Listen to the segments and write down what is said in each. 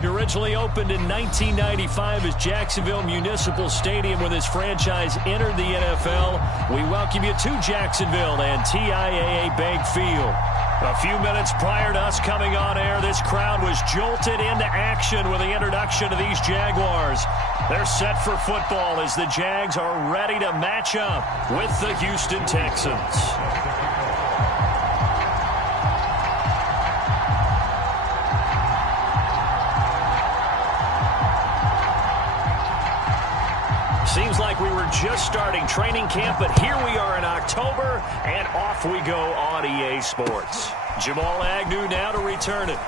It originally opened in 1995 as Jacksonville Municipal Stadium when this franchise entered the NFL. We welcome you to Jacksonville and TIAA Bank Field. A few minutes prior to us coming on air, this crowd was jolted into action with the introduction of these Jaguars. They're set for football as the Jags are ready to match up with the Houston Texans. Seems like we were just starting training camp, but here we are in October, and off we go on EA Sports. Jamal Agnew now to return it.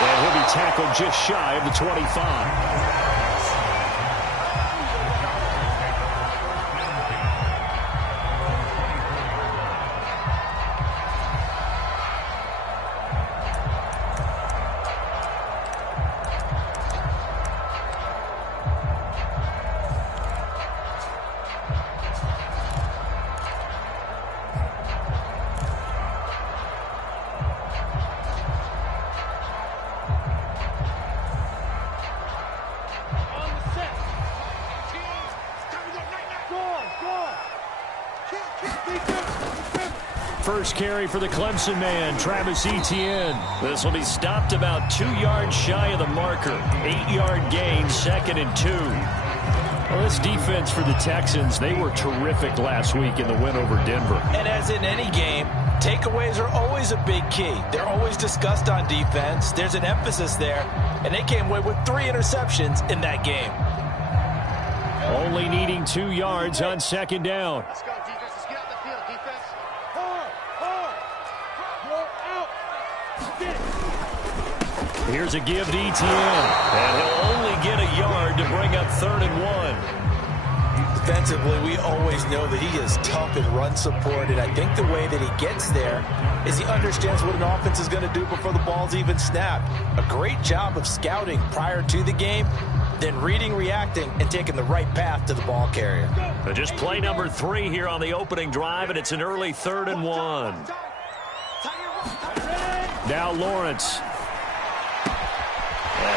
And he'll be tackled just shy of the 25. First carry for the Clemson man, Travis Etienne. This will be stopped about 2 yards shy of the marker. 8-yard gain, 2nd and 2. Well, this defense for the Texans, they were terrific last week in the win over Denver. And as in any game, takeaways are always a big key. They're always discussed on defense. There's an emphasis there, and they came away with 3 interceptions in that game. Only needing 2 yards on 2nd down. Let's go, defense. Let's get out the field, defense. Here's a give to Etienne, and he'll only get a yard to bring up 3rd and 1. Defensively, we always know that he is tough in run support, and I think the way that he gets there is he understands what an offense is going to do before the ball's even snapped. A great job of scouting prior to the game, then reading, reacting, and taking the right path to the ball carrier. Just play number 3 here on the opening drive, and it's an early 3rd and 1. Now Lawrence.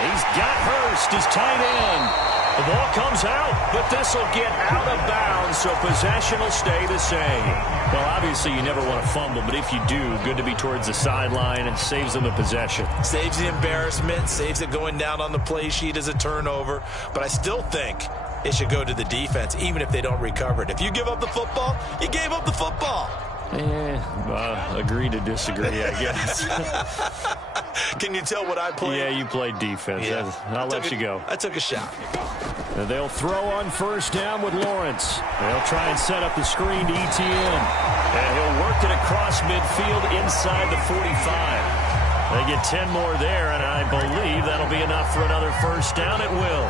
He's got Hurst as tight end. The ball comes out, but this will get out of bounds, so possession will stay the same. Well, obviously you never want to fumble, but if you do, good to be towards the sideline and saves them the possession. Saves the embarrassment, saves it going down on the play sheet as a turnover, but I still think it should go to the defense, even if they don't recover it. If you give up the football, you gave up the football. Agree to disagree, I guess. Can you tell what I played? Yeah, you played defense. Yeah. I'll let you go. I took a shot. And they'll throw on 1st down with Lawrence. They'll try and set up the screen to Etienne. And he'll work it across midfield inside the 45. They get 10 more there, and I believe that'll be enough for another 1st down. It will.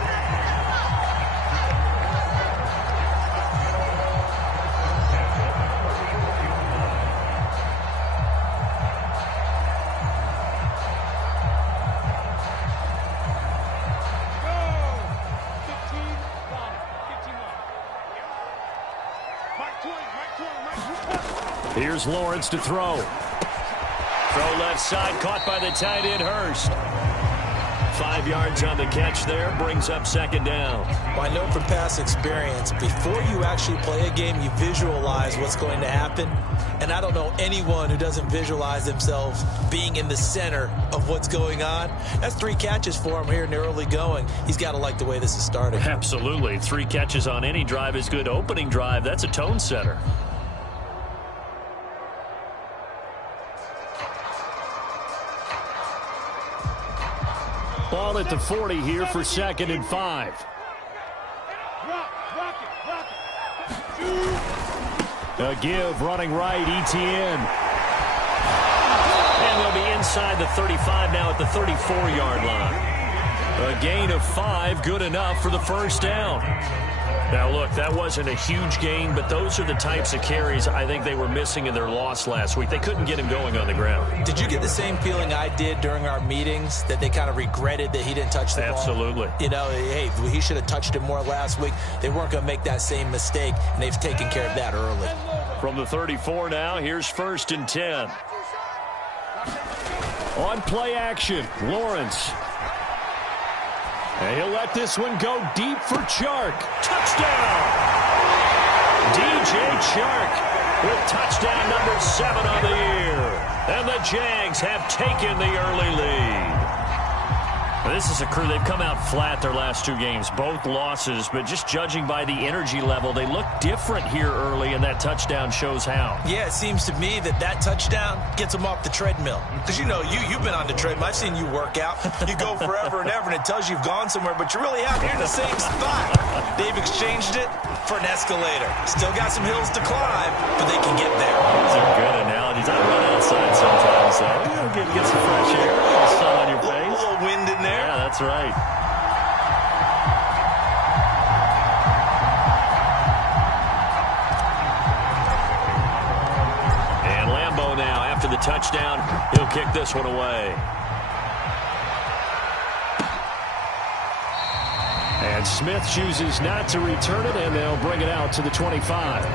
Here's Lawrence to throw. Throw left side, caught by the tight end Hurst. 5 yards on the catch there, brings up 2nd down. Well, I know from past experience, before you actually play a game, you visualize what's going to happen. And I don't know anyone who doesn't visualize themselves being in the center of what's going on. That's 3 catches for him here in the early going. He's got to like the way this is starting. Absolutely. 3 catches on any drive is good. Opening drive, that's a tone setter. Ball at the 40 here for 2nd and 5. A give running right, Etienne. And they'll be inside the 35 now at the 34-yard line. A gain of 5, good enough for the 1st down. Now, look, that wasn't a huge gain, but those are the types of carries I think they were missing in their loss last week. They couldn't get him going on the ground. Did you get the same feeling I did during our meetings, that they kind of regretted that he didn't touch the ball? Absolutely. You know, hey, he should have touched it more last week. They weren't going to make that same mistake, and they've taken care of that early. From the 34 now, here's 1st and 10. On play action, Lawrence. And he'll let this one go deep for Chark. Touchdown! DJ Chark with touchdown number 7 on the year. And the Jags have taken the early lead. This is a crew. They've come out flat their last 2 games, both losses, but just judging by the energy level, they look different here early, and that touchdown shows how. Yeah, it seems to me that touchdown gets them off the treadmill. Because, you know, you've been on the treadmill. I've seen you work out. You go forever and ever, and it tells you you've gone somewhere, but you're really out here in the same spot. They've exchanged it for an escalator. Still got some hills to climb, but they can get there. Those are good analogies. I run outside sometimes, so get some fresh air, a little sun on your face. A little wind in there. Yeah, that's right. And Lambeau now, after the touchdown, he'll kick this one away. And Smith chooses not to return it, and they'll bring it out to the 25.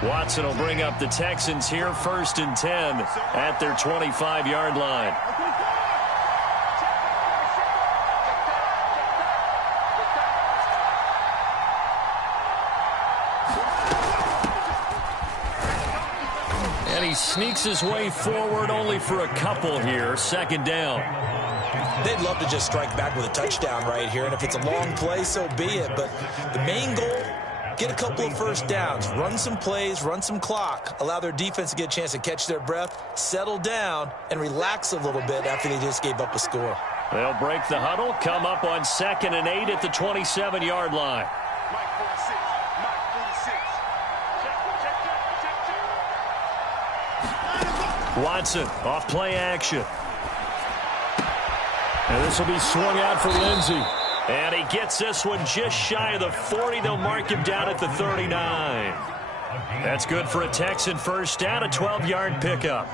Watson will bring up the Texans here, 1st and 10 at their 25-yard line. And he sneaks his way forward only for a couple here, 2nd down. They'd love to just strike back with a touchdown right here, and if it's a long play, so be it. But the main goal, get a couple of first downs, run some plays, run some clock, allow their defense to get a chance to catch their breath, settle down, and relax a little bit after they just gave up a score. They'll break the huddle, come up on 2nd and 8 at the 27-yard line. Watson off play action. And this will be swung out for Lindsey. And he gets this one just shy of the 40. They'll mark him down at the 39. That's good for a Texan first down, a 12-yard pickup.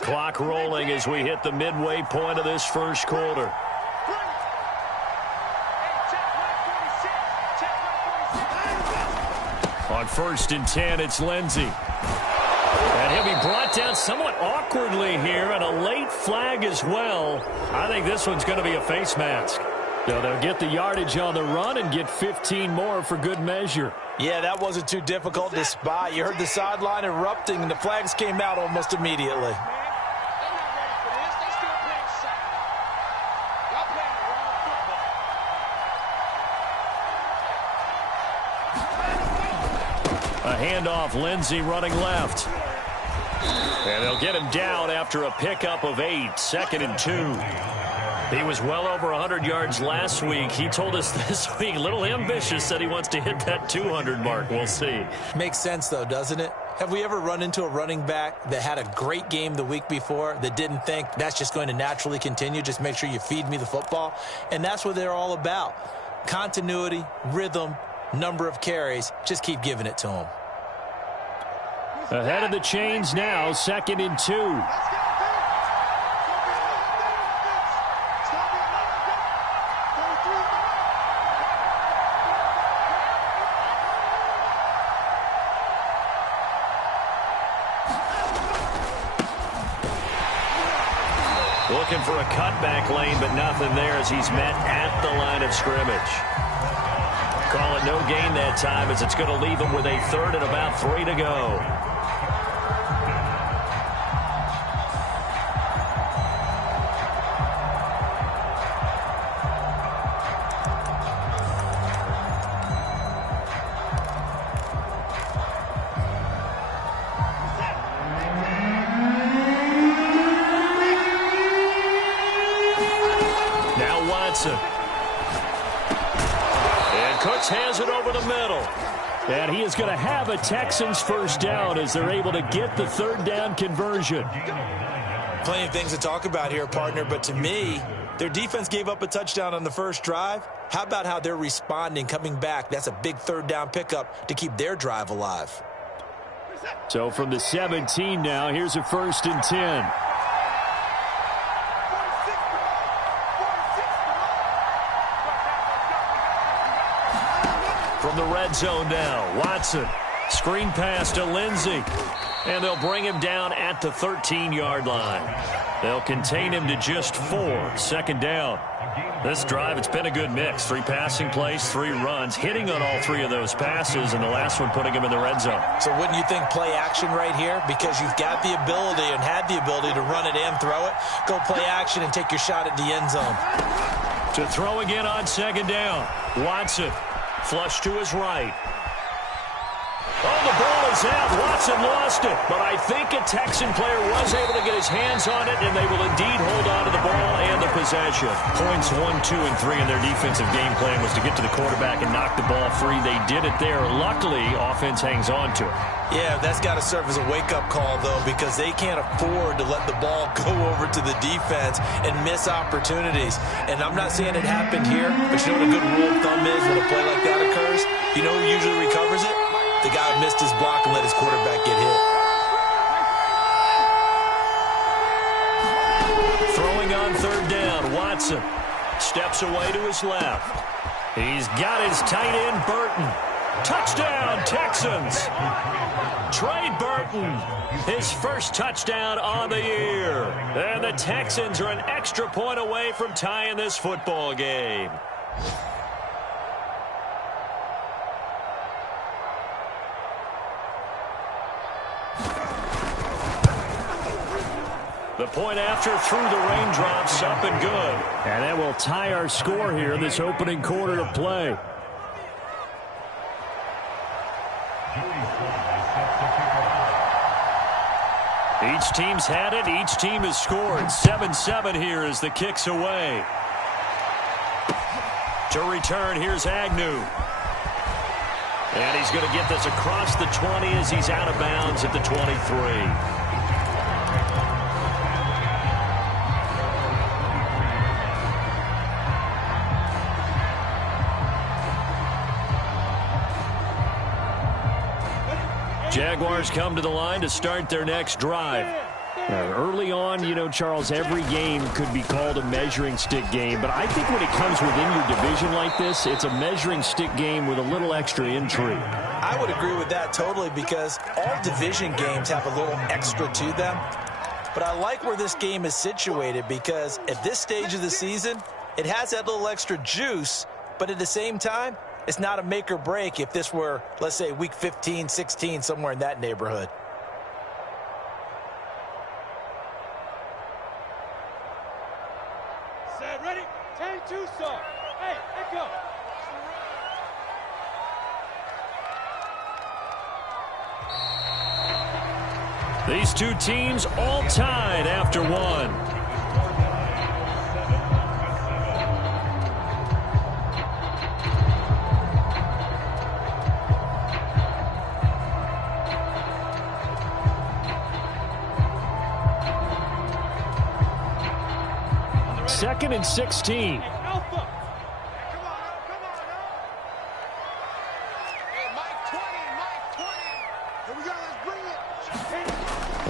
Clock rolling as we hit the midway point of this first quarter. On 1st and 10, it's Lindsey. And he'll be brought down somewhat awkwardly here, and a late flag as well. I think this one's going to be a face mask. They'll get the yardage on the run and get 15 more for good measure. Yeah, that wasn't too difficult to spot. You heard the sideline erupting, and the flags came out almost immediately. A handoff, Lindsey running left. And they'll get him down after a pickup of 8, 2nd and 2. He was well over 100 yards last week. He told us this week, a little ambitious, said he wants to hit that 200 mark. We'll see. Makes sense, though, doesn't it? Have we ever run into a running back that had a great game the week before that didn't think that's just going to naturally continue? Just make sure you feed me the football. And that's what they're all about. Continuity, rhythm, number of carries. Just keep giving it to them. Ahead of the chains now, 2nd and 2. Looking for a cutback lane, but nothing there as he's met at the line of scrimmage. Call it no gain that time as it's going to leave him with a 3rd and about 3 to go. And Cooks has it over the middle. And he is going to have a Texans first down as they're able to get the 3rd down conversion. plenty of things to talk about here, partner, but to me, their defense gave up a touchdown on the first drive. How about how they're responding, coming back? That's a big third down pickup to keep their drive alive. So from the 17 now, here's a 1st and 10. From the red zone now, Watson. Screen pass to Lindsey. And they'll bring him down at the 13-yard line. They'll contain him to just 4. 2nd down. This drive, it's been a good mix. 3 passing plays, 3 runs, hitting on all 3 of those passes, and the last one putting him in the red zone. So wouldn't you think play action right here? Because you've got the ability and had the ability to run it and throw it. Go play action and take your shot at the end zone. To throw again on 2nd down. Watson, flush to his right. Oh, the ball is out. Watson lost it. But I think a Texan player was able to get his hands on it, and they will indeed hold on to the ball and the possession. Points 1, 2, and 3 in their defensive game plan was to get to the quarterback and knock the ball free. They did it there. Luckily, offense hangs on to it. Yeah, that's got to serve as a wake-up call, though, because they can't afford to let the ball go over to the defense and miss opportunities. And I'm not saying it happened here, but you know what a good rule of thumb is when a play like that occurs? You know who usually recovers it? The guy who missed his block and let his quarterback get hit. Throwing on 3rd down, Watson steps away to his left. He's got his tight end, Burton. Touchdown, Texans. Trey Burton, his first touchdown on the year. And the Texans are an extra point away from tying this football game. The point after through the raindrops, up and good. And that will tie our score here in this opening quarter of play. Each team's had it. Each team has scored. 7-7 here as the kick's away. To return, here's Agnew. And he's going to get this across the 20 as he's out of bounds at the 23. Jaguars come to the line to start their next drive. Early on, you know, Charles, every game could be called a measuring stick game. But I think when it comes within your division like this, it's a measuring stick game with a little extra intrigue. I would agree with that totally because all division games have a little extra to them. But I like where this game is situated because at this stage of the season, it has that little extra juice. But at the same time, it's not a make or break if this were, let's say, week 15, 16, somewhere in that neighborhood. Set, ready? 10-2, sir. Hey, let go. These two teams all tied after one. Second and 16.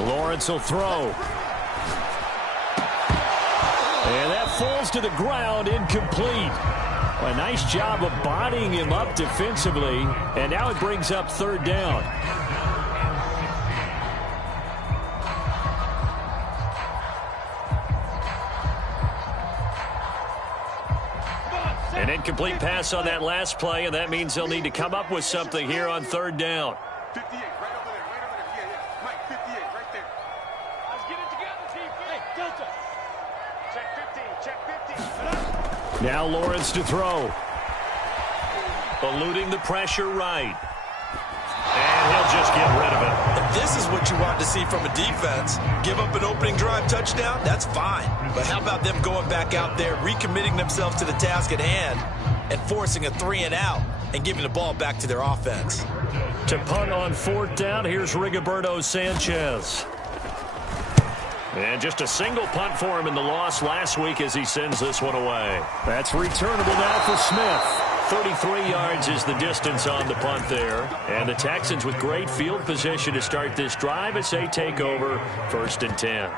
Lawrence will throw. And that falls to the ground, incomplete. A nice job of bodying him up defensively. And now it brings up 3rd down. An incomplete pass on that last play, and that means they'll need to come up with something here on 3rd down. 58, right over there, yeah. Mike, 58, right there. Let's get it together, team. Hey, Delta. Check 15, Now Lawrence to throw. Eluding the pressure right. And he'll just get rid of it. If this is what you want to see from a defense, give up an opening drive touchdown, that's fine. But how about them going back out there, recommitting themselves to the task at hand, and forcing a 3-and-out and giving the ball back to their offense? To punt on 4th down, here's Rigoberto Sanchez. And just a single punt for him in the loss last week as he sends this one away. That's returnable now for Smith. 33 yards is the distance on the punt there. And the Texans with great field position to start this drive as they take over 1st and 10.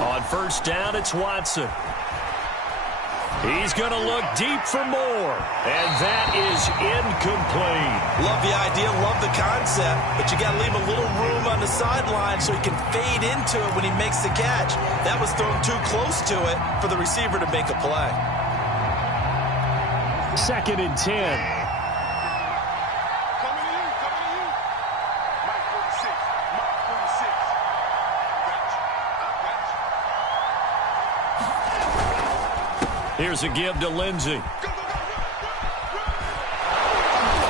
On 1st down, it's Watson. He's going to look deep for more. And that is incomplete. Love the idea, love the concept, but you got to leave a little room on the sideline so he can fade into it when he makes the catch. That was thrown too close to it for the receiver to make a play. 2nd and 10. Here's a give to Lindsey.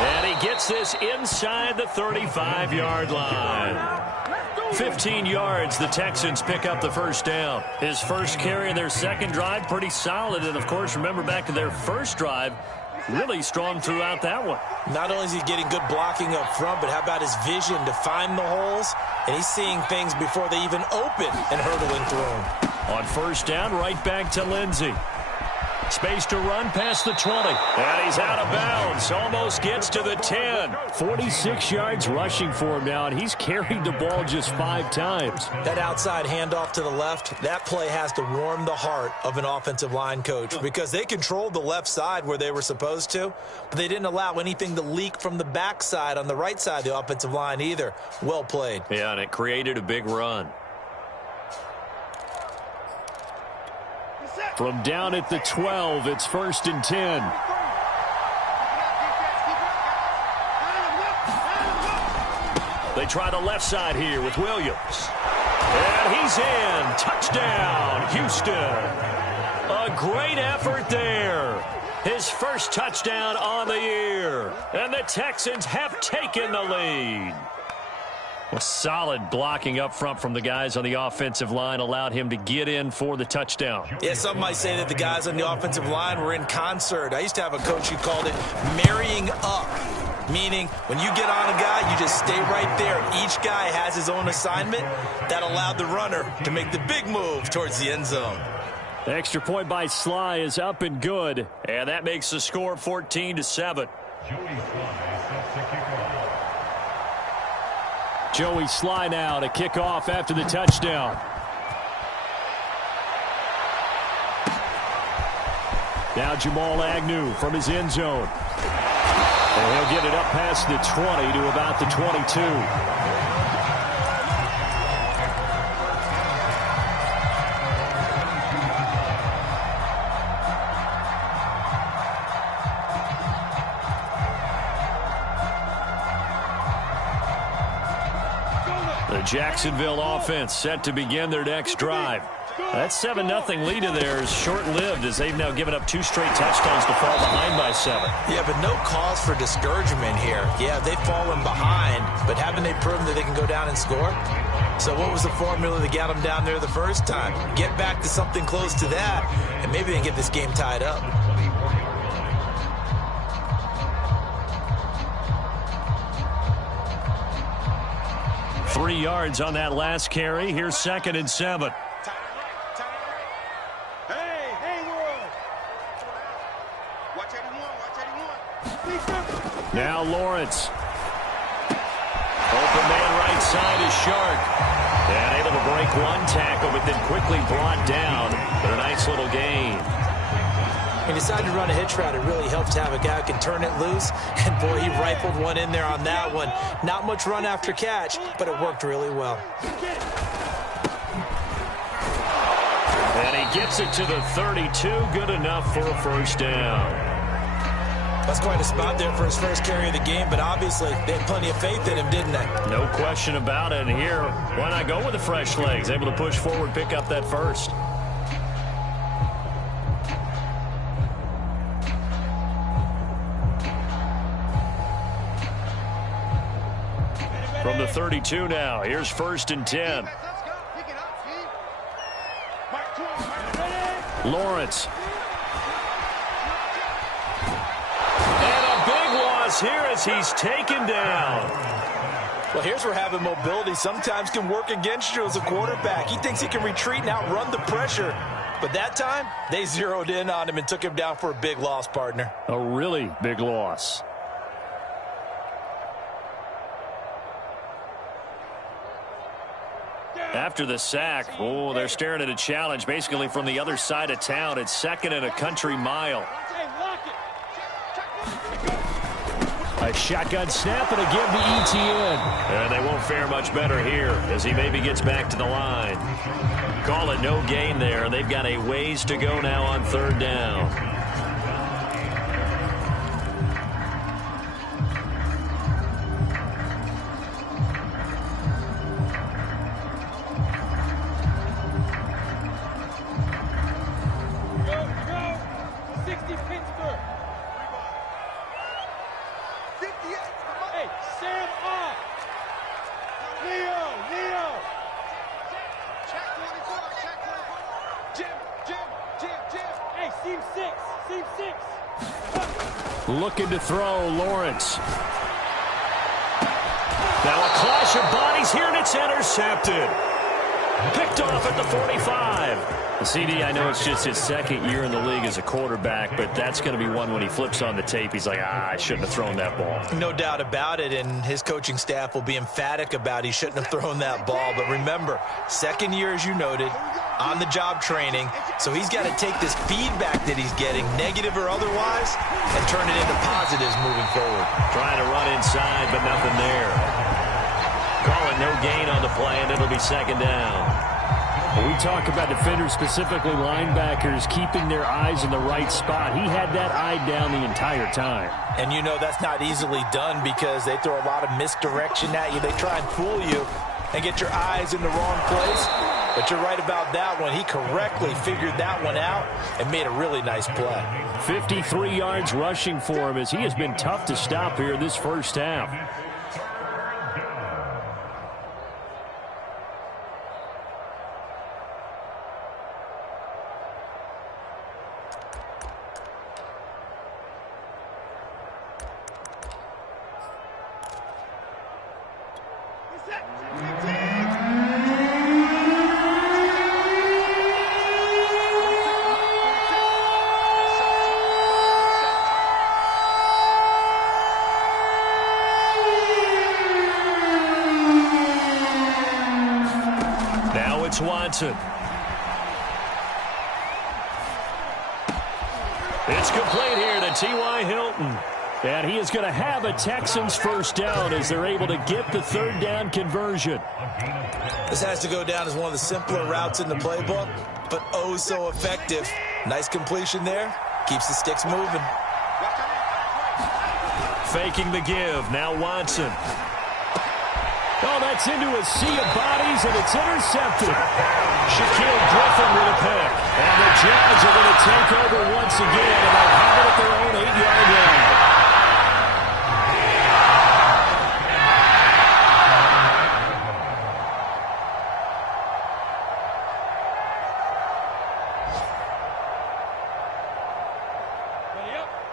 And he gets this inside the 35-yard line. 15 yards, the Texans pick up the 1st down. His first carry in their second drive, pretty solid. And, of course, remember back to their first drive, really strong throughout that one. Not only is he getting good blocking up front, but how about his vision to find the holes? And he's seeing things before they even open and hurdling through them. On 1st down, right back to Lindsey. Space to run past the 20. And he's out of bounds. Almost gets to the 10. 46 yards rushing for him now, and he's carried the ball just 5 times. That outside handoff to the left, that play has to warm the heart of an offensive line coach because they controlled the left side where they were supposed to, but they didn't allow anything to leak from the backside on the right side of the offensive line either. Well played. Yeah, and it created a big run. From down at the 12, it's 1st and 10. They try the left side here with Williams. And he's in. Touchdown, Houston. A great effort there. His first touchdown on the year. And the Texans have taken the lead. Well, solid blocking up front from the guys on the offensive line allowed him to get in for the touchdown. Yeah, some might say that the guys on the offensive line were in concert. I used to have a coach who called it marrying up, meaning when you get on a guy, you just stay right there. Each guy has his own assignment. That allowed the runner to make the big move towards the end zone. The extra point by Sly is up and good, and that makes the score 14-7. Joey Sly now to kick off after the touchdown. Now Jamal Agnew from his end zone. And he'll get it up past the 20 to about the 22. The Jacksonville offense set to begin their next drive. That 7-0 lead of theirs short-lived as they've now given up 2 straight touchdowns to fall behind by 7. Yeah, but no cause for discouragement here. Yeah, they've fallen behind, but haven't they proven that they can go down and score? So what was the formula that got them down there the first time? Get back to something close to that, and maybe they can get this game tied up. Three yards on that last carry. Here's 2nd and 7. Now Lawrence. Open man right side is Shark. And able to break one tackle, but then quickly brought down. But a nice little gain. He decided to run a hitch route. It really helped to have a guy who can turn it loose. And, boy, he rifled one in there on that one. Not much run after catch, but it worked really well. And he gets it to the 32. Good enough for a first down. That's quite a spot there for his first carry of the game, but obviously they had plenty of faith in him, didn't they? No question about it. And here, why not go with the fresh legs? Able to push forward, pick up that first. From the 32 now, here's 1st and 10. Lawrence. And a big loss here as he's taken down. Well, here's where having mobility sometimes can work against you as a quarterback. He thinks he can retreat and outrun the pressure. But that time, they zeroed in on him and took him down for a big loss, partner. A really big loss. After the sack, oh, they're staring at a challenge basically from the other side of town. It's 2nd and a country mile. A shotgun snap and a give to Etienne. And they won't fare much better here as he maybe gets back to the line. Call it no gain there. They've got a ways to go now on 3rd down. Looking to throw, Lawrence. Now a clash of bodies here, and it's intercepted. Picked off at the 45. The CD, I know it's just his 2nd year in the league as a quarterback, but that's going to be one when he flips on the tape. He's like, I shouldn't have thrown that ball. No doubt about it, and his coaching staff will be emphatic about he shouldn't have thrown that ball. But remember, 2nd year, as you noted, on-the-job training, so he's got to take this feedback that he's getting, negative or otherwise, and turn it into positives moving forward. Trying to run inside, but nothing there. Call it no gain on the play, and it'll be 2nd down. When we talk about defenders, specifically linebackers, keeping their eyes in the right spot, he had that eye down the entire time. And you know that's not easily done because they throw a lot of misdirection at you. They try and fool you and get your eyes in the wrong place. But you're right about that one. He correctly figured that one out and made a really nice play. 53 yards rushing for him as he has been tough to stop here this first half. Watson. It's complete here to T.Y. Hilton. And he is going to have a Texans first down as they're able to get the 3rd down conversion. This has to go down as one of the simpler routes in the playbook, but oh so effective. Nice completion there. Keeps the sticks moving. Faking the give. Now Watson. Oh, that's into a sea of bodies, and it's intercepted. Shaquille Griffin with a pick. And the Jags are going to take over once again, and they'll have it at their own 8-yard line.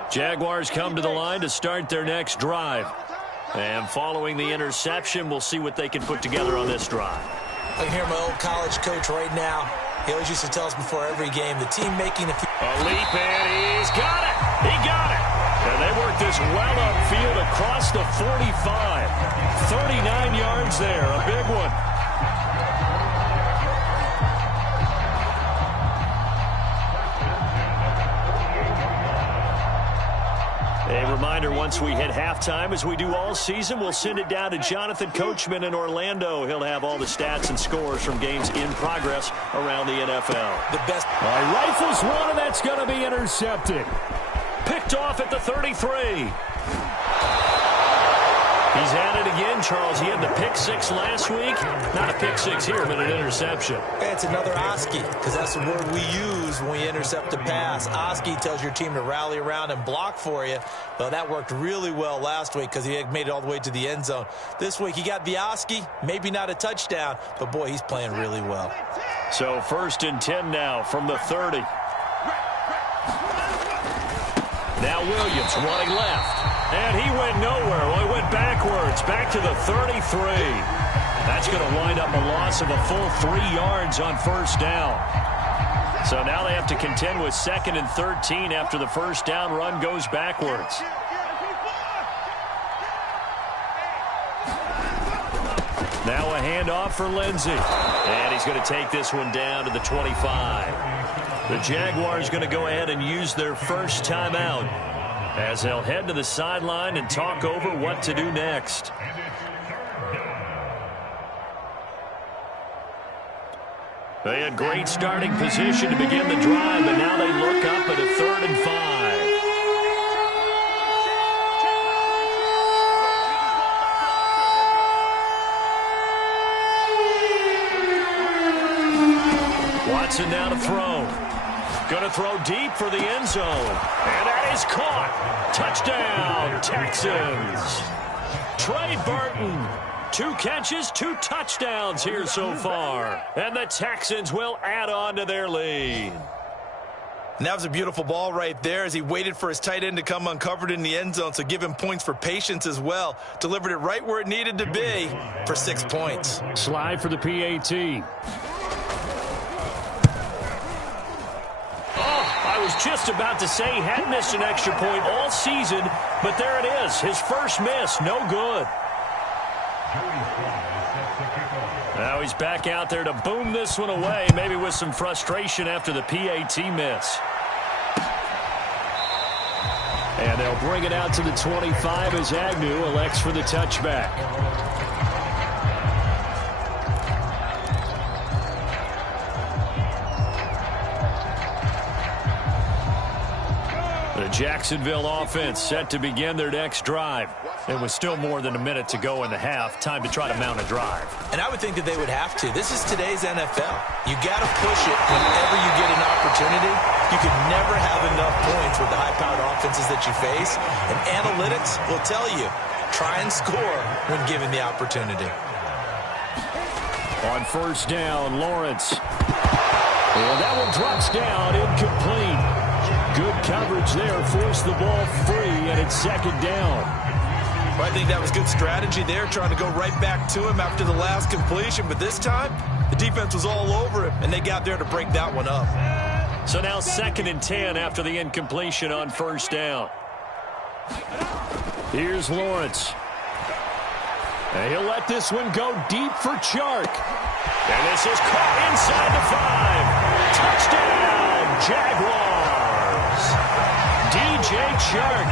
Jaguars come to the line to start their next drive. And following the interception, we'll see what they can put together on this drive. I can hear my old college coach right now. He always used to tell us before every game, the team making a leap, and he's got it. He got it. And they work this well upfield across the 45. 39 yards there, a big one. A reminder, once we hit halftime, as we do all season, we'll send it down to Jonathan Coachman in Orlando. He'll have all the stats and scores from games in progress around the NFL. The best. Rifles one, and that's going to be intercepted. Picked picked off at the 33. He's at it again, Charles. He had the pick six last week. Not a pick six here, but an interception. It's another Oski, because that's the word we use when we intercept a pass. Oski tells your team to rally around and block for you. Well, that worked really well last week because he had made it all the way to the end zone. This week he got the Oski, maybe not a touchdown, but boy, he's playing really well. So 1st and 10 now from the 30. Now Williams running left. And he went nowhere. Well, he went backwards, back to the 33. That's going to wind up a loss of a full 3 yards on 1st down. So now they have to contend with 2nd and 13 after the 1st down run goes backwards. Now a handoff for Lindsey. And he's going to take this one down to the 25. The Jaguars going to go ahead and use their first timeout as they'll head to the sideline and talk over what to do next. They had great starting position to begin the drive, but now they look up at a 3rd and 5. Watson now to throw. Going to throw deep for the end zone. And that is caught. Touchdown, Texans. Trey Burton. 2 catches, 2 touchdowns here so far. And the Texans will add on to their lead. And that was a beautiful ball right there as he waited for his tight end to come uncovered in the end zone, so give him points for patience as well. Delivered it right where it needed to be for 6 points. Slide for the PAT. I was just about to say he had missed an extra point all season, but there it is. His first miss, no good. Now he's back out there to boom this one away, maybe with some frustration after the PAT miss. And they'll bring it out to the 25 as Agnew elects for the touchback. The Jacksonville offense set to begin their next drive. It was still more than a minute to go in the half. Time to try to mount a drive. And I would think that they would have to. This is today's NFL. You got to push it whenever you get an opportunity. You can never have enough points with the high-powered offenses that you face. And analytics will tell you, try and score when given the opportunity. On 1st down, Lawrence. And that one drops down, incomplete. Good coverage there, forced the ball free, and it's 2nd down. Well, I think that was good strategy there, trying to go right back to him after the last completion. But this time, the defense was all over him, and they got there to break that one up. So now 2nd and 10 after the incompletion on 1st down. Here's Lawrence. And he'll let this one go deep for Chark. And this is caught inside the 5. Touchdown, Jaguars. DJ Chark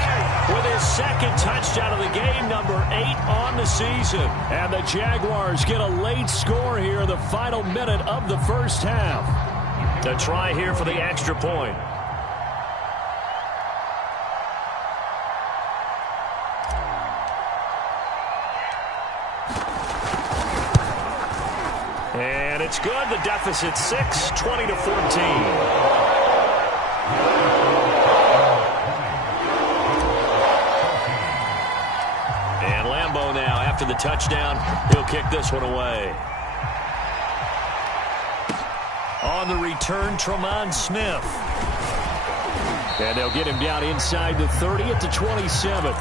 with his 2nd touchdown of the game, number 8 on the season. And the Jaguars get a late score here in the final minute of the 1st half. To try here for the extra point. And it's good. The deficit 6, 20-14. Now after the touchdown, he'll kick this one away. On the return, Tremont Smith. And they'll get him down inside the 30 at the 27.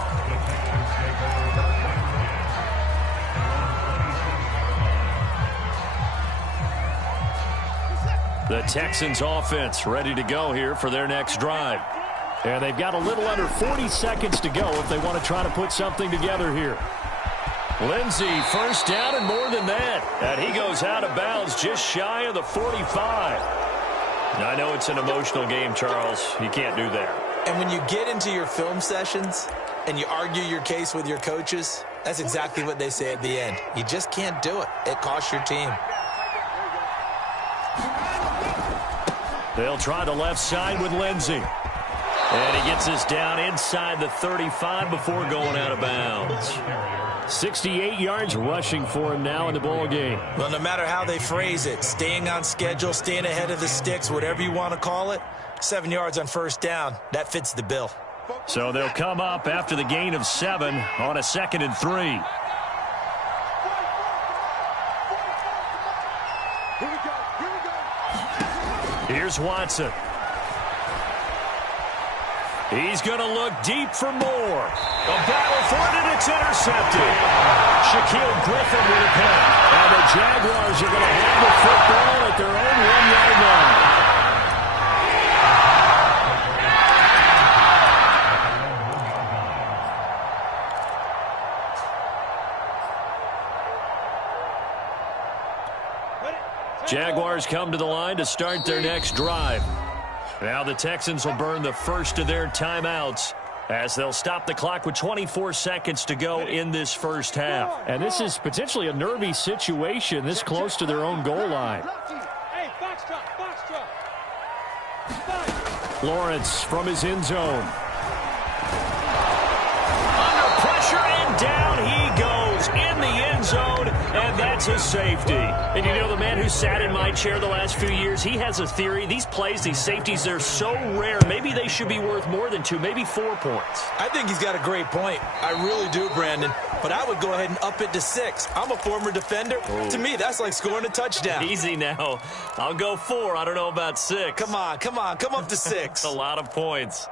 The Texans offense ready to go here for their next drive. And they've got a little under 40 seconds to go if they want to try to put something together here. Lindsey, 1st down and more than that. And he goes out of bounds just shy of the 45. I know it's an emotional game, Charles. You can't do that. And when you get into your film sessions and you argue your case with your coaches, that's exactly what they say at the end. You just can't do it. It costs your team. They'll try the left side with Lindsey. And he gets us down inside the 35 before going out of bounds. 68 yards rushing for him now in the ball game. Well, no matter how they phrase it, staying on schedule, staying ahead of the sticks, whatever you want to call it, 7 yards on first down, that fits the bill. So they'll come up after the gain of 7 on a 2nd and 3. Here's Watson. He's going to look deep for more. A battle for it, and it's intercepted. Shaquille Griffin with a pick. And the Jaguars are going to have the football at their own 1-yard line. Jaguars come to the line to start their next drive. Now the Texans will burn the first of their timeouts as they'll stop the clock with 24 seconds to go in this first half. And this is potentially a nervy situation this close to their own goal line. Lawrence from his end zone. Under pressure and down he goes in the end zone, and that's a safety. And you know, the man who sat in my chair the last few years, he has a theory. These plays, these safeties, they're so rare. Maybe they should be worth more than 2, maybe 4 points. I think he's got a great point. I really do, Brandon. But I would go ahead and up it to 6. I'm a former defender. Oh. To me, that's like scoring a touchdown. Easy now. I'll go 4. I don't know about 6. Come on. Come up to 6. A lot of points.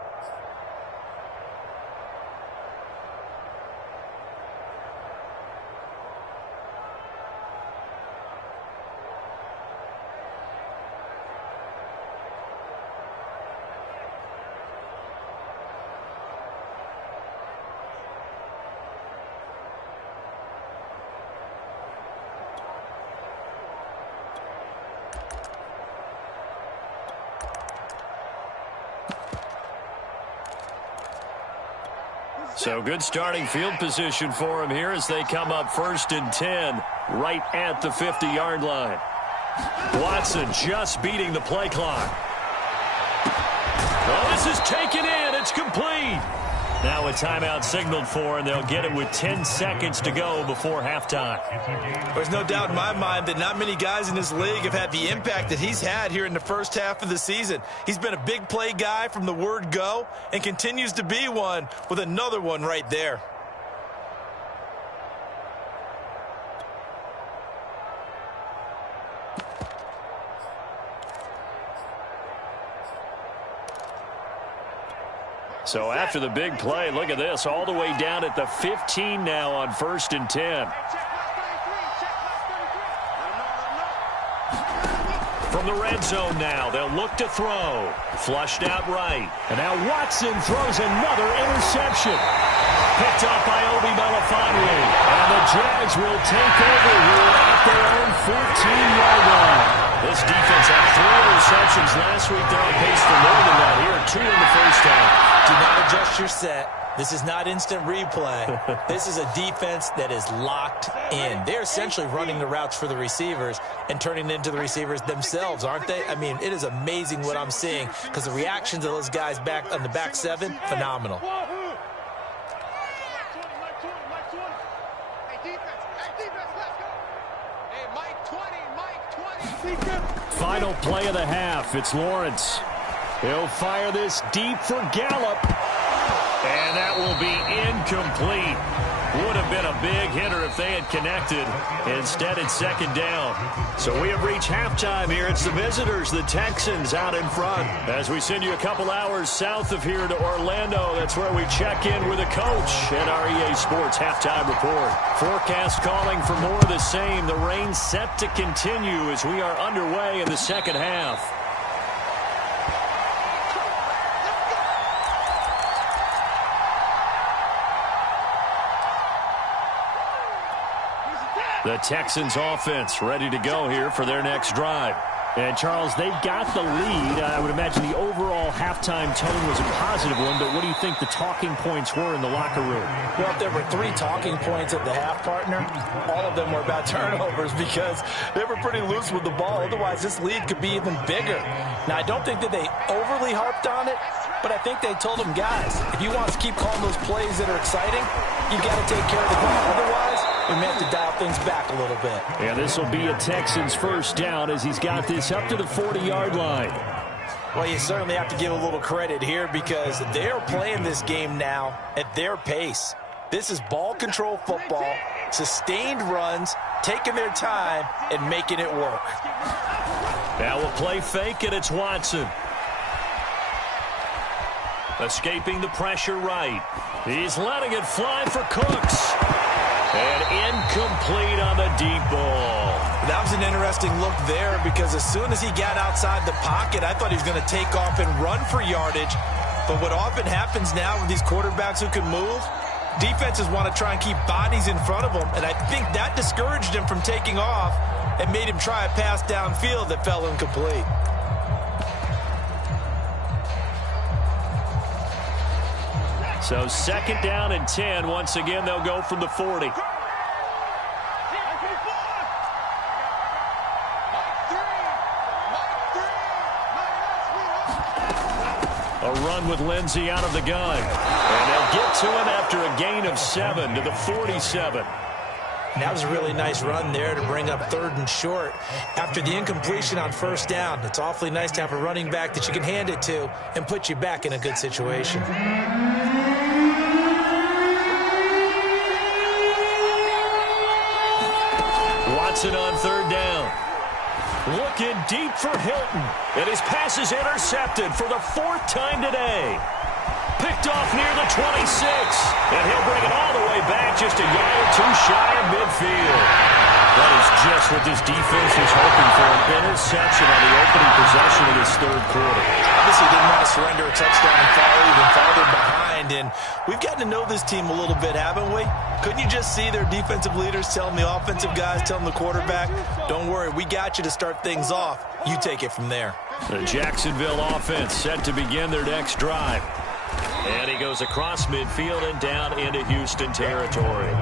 So good starting field position for him here as they come up 1st and 10 right at the 50-yard line. Watson just beating the play clock. Well, this is taken in. It's complete. Now a timeout signaled for, and they'll get it with 10 seconds to go before halftime. There's no doubt in my mind that not many guys in this league have had the impact that he's had here in the first half of the season. He's been a big play guy from the word go and continues to be one with another one right there. So after the big play, look at this, all the way down at the 15 now on 1st and 10. From the red zone now, they'll look to throw. Flushed out right. And now Watson throws another interception. Picked up by Obi Melifonwu. And the Jags will take over here at their own 14-yard line. This defense had 3 interceptions last week. They're on pace for more than that here. 2 in the first half. Do not adjust your set. This is not instant replay. This is a defense that is locked in. They're essentially running the routes for the receivers and turning it into the receivers themselves, aren't they? I mean, it is amazing what I'm seeing because the reactions of those guys back on the back 7, phenomenal. Final play of the half. It's Lawrence. He'll fire this deep for Gallup. And that will be incomplete. Would have been a big hitter if they had connected. Instead, it's 2nd down. So we have reached halftime here. It's the visitors, the Texans, out in front. As we send you a couple hours south of here to Orlando, that's where we check in with a coach at our EA Sports Halftime Report. Forecast calling for more of the same. The rain set to continue as we are underway in the second half. The Texans offense ready to go here for their next drive. And, Charles, they've got the lead. I would imagine the overall halftime tone was a positive one, but what do you think the talking points were in the locker room? Well, if there were 3 talking points at the half, partner, all of them were about turnovers because they were pretty loose with the ball. Otherwise, this lead could be even bigger. Now, I don't think that they overly harped on it, But I think they told him, guys, if he wants to keep calling those plays that are exciting, you got to take care of the ball. Otherwise, we may have to dial things back a little bit. And this will be a Texans first down as he's got this up to the 40-yard line. Well, you certainly have to give a little credit here because they're playing this game now at their pace. This is ball control football, sustained runs, taking their time, and making it work. Now we'll play fake, and it's Watson. Escaping the pressure right. He's letting it fly for Cooks. And incomplete on the deep ball. That was an interesting look there because as soon as he got outside the pocket, I thought he was going to take off and run for yardage. But what often happens now with these quarterbacks who can move, defenses want to try and keep bodies in front of them. And I think that discouraged him from taking off and made him try a pass downfield that fell incomplete. So second down and 10. Once again, they'll go from the 40. A run with Lindsey out of the gun. And they'll get to him after a gain of 7 to the 47. That was a really nice run there to bring up 3rd and short. After the incompletion on first down, it's awfully nice to have a running back that you can hand it to and put you back in a good situation. Watson on 3rd down. Looking deep for Hilton. And his pass is intercepted for the 4th time today. Picked off near the 26. And he'll bring it all the way back just a yard or two shy of midfield. That is just what this defense was hoping for, an interception on the opening possession of this 3rd quarter. Obviously didn't want to surrender a touchdown and fall even farther behind. And we've gotten to know this team a little bit, haven't we? Couldn't you just see their defensive leaders telling the offensive guys, telling the quarterback, don't worry, we got you to start things off. You take it from there. The Jacksonville offense set to begin their next drive. And he goes across midfield and down into Houston territory.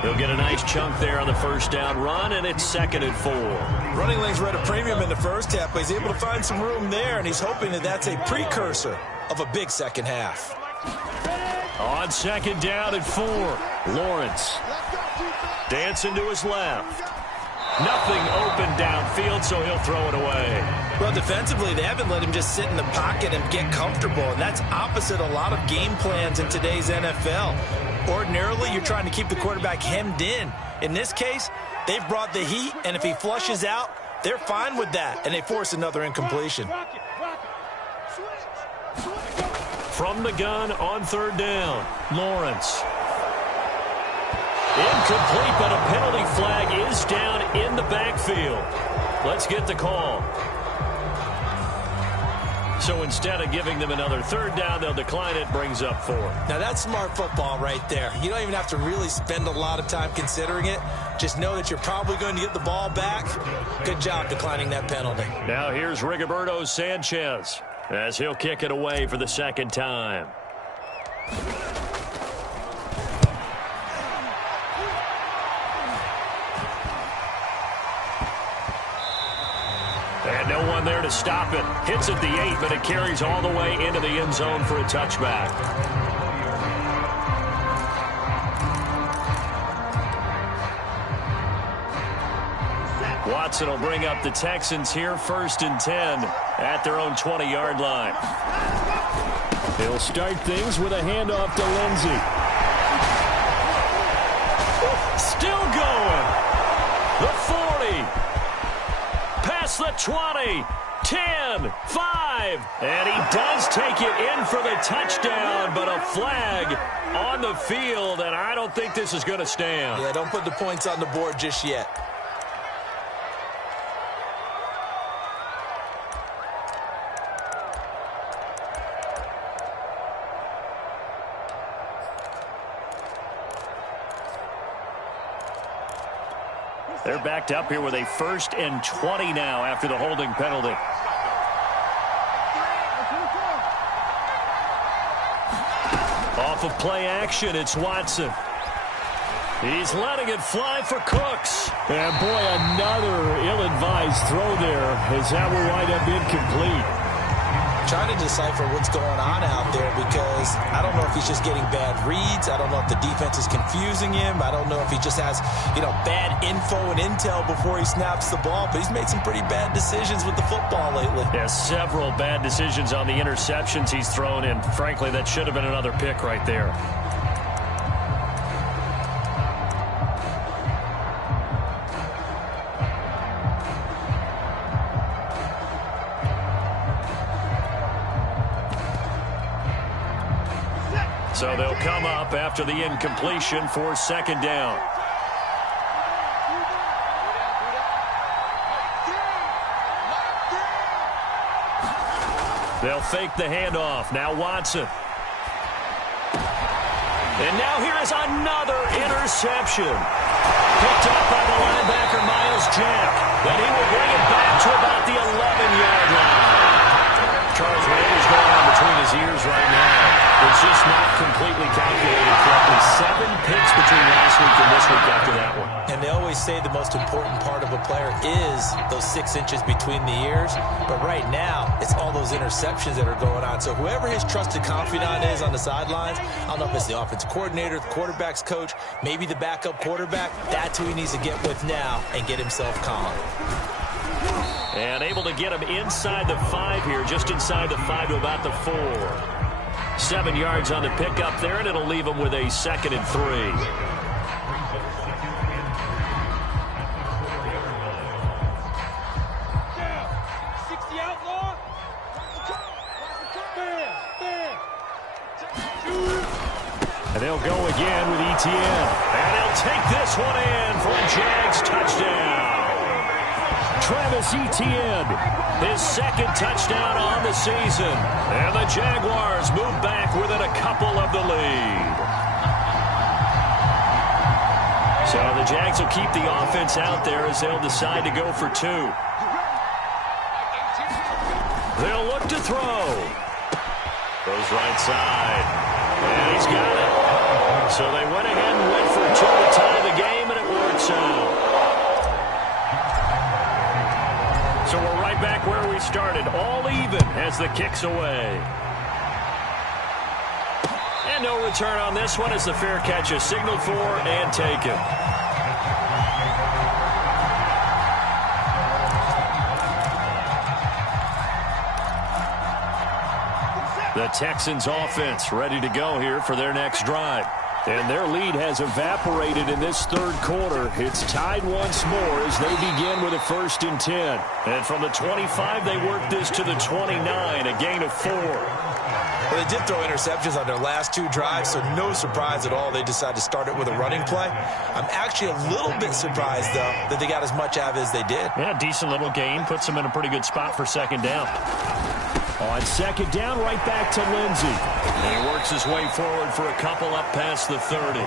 He'll get a nice chunk there on the first down run, and it's 2nd and 4. Running lanes were at a premium in the first half, but he's able to find some room there, and he's hoping that that's a precursor of a big second half. On 2nd down and 4, Lawrence. Dancing to his left. Nothing open downfield, so he'll throw it away. Well, defensively, they haven't let him just sit in the pocket and get comfortable, and that's opposite a lot of game plans in today's NFL. Ordinarily, you're trying to keep the quarterback hemmed in. In this case, they've brought the heat, and if he flushes out, they're fine with that, and they force another incompletion. From the gun on 3rd down, Lawrence. Incomplete, but a penalty flag is down in the backfield. Let's get the call. So instead of giving them another 3rd down, they'll decline it, brings up 4. Now that's smart football right there. You don't even have to really spend a lot of time considering it. Just know that you're probably going to get the ball back. Good job declining that penalty. Now here's Rigoberto Sanchez as he'll kick it away for the 2nd time. And no one there to stop it. Hits at the 8, but it carries all the way into the end zone for a touchback. Watson will bring up the Texans here 1st and 10 at their own 20-yard line. He'll start things with a handoff to Lindsey. Still going. The 40. Past the 20. 10. 5. And he does take it in for the touchdown, but a flag on the field, and I don't think this is going to stand. Yeah, don't put the points on the board just yet. They're backed up here with a 1st and 20 now after the holding penalty. Off of play action, it's Watson. He's letting it fly for Cooks. And boy, another ill-advised throw there as that will wind up incomplete. trying to decipher what's going on out there because I don't know if he's just getting bad reads. I don't know if the defense is confusing him. I don't know if he just has, bad info and intel before he snaps the ball. But he's made some pretty bad decisions with the football lately. Yeah, several bad decisions on the interceptions he's thrown in. Frankly, that should have been another pick right there. So they'll come up after the incompletion for second down. They'll fake the handoff. Now Watson. And now here is another interception. Picked up by the linebacker, Miles Jack. Then he will bring it back to about the 11-yard line. Charles Rader's going on between his ears right now. It's just not completely calculated correctly. 7 picks between last week and this week after that one. And they always say the most important part of a player is those 6 inches between the ears. But right now, it's all those interceptions that are going on. So whoever his trusted confidant is on the sidelines, I don't know if it's the offensive coordinator, the quarterback's coach, maybe the backup quarterback, that's who he needs to get with now and get himself calm. And able to get him inside the 5 here, just inside the 5 to about the 4. 7 yards on the pickup there, and it'll leave him with a 2nd and 3. And they'll go again with Etienne. And he'll take this one in for a Jags touchdown. Travis Etienne, his 2nd touchdown on the season. And the Jaguars move back within a couple of the lead. So the Jags will keep the offense out there as they'll decide to go for 2. They'll look to throw. Goes right side. And he's got it. So they went ahead and went for 2 to tie the game, and it works out. So we're right back where we started, all even as the kick's away. And no return on this one as the fair catch is signaled for and taken. The Texans offense ready to go here for their next drive. And their lead has evaporated in this 3rd quarter. It's tied once more as they begin with a 1st and 10. And from the 25, they work this to the 29, a gain of 4. Well, they did throw interceptions on their last 2 drives, so no surprise at all they decided to start it with a running play. I'm actually a little bit surprised, though, that they got as much out of it as they did. Yeah, decent little gain. Puts them in a pretty good spot for 2nd down. On 2nd down, right back to Lindsey. And he works his way forward for a couple up past the 30.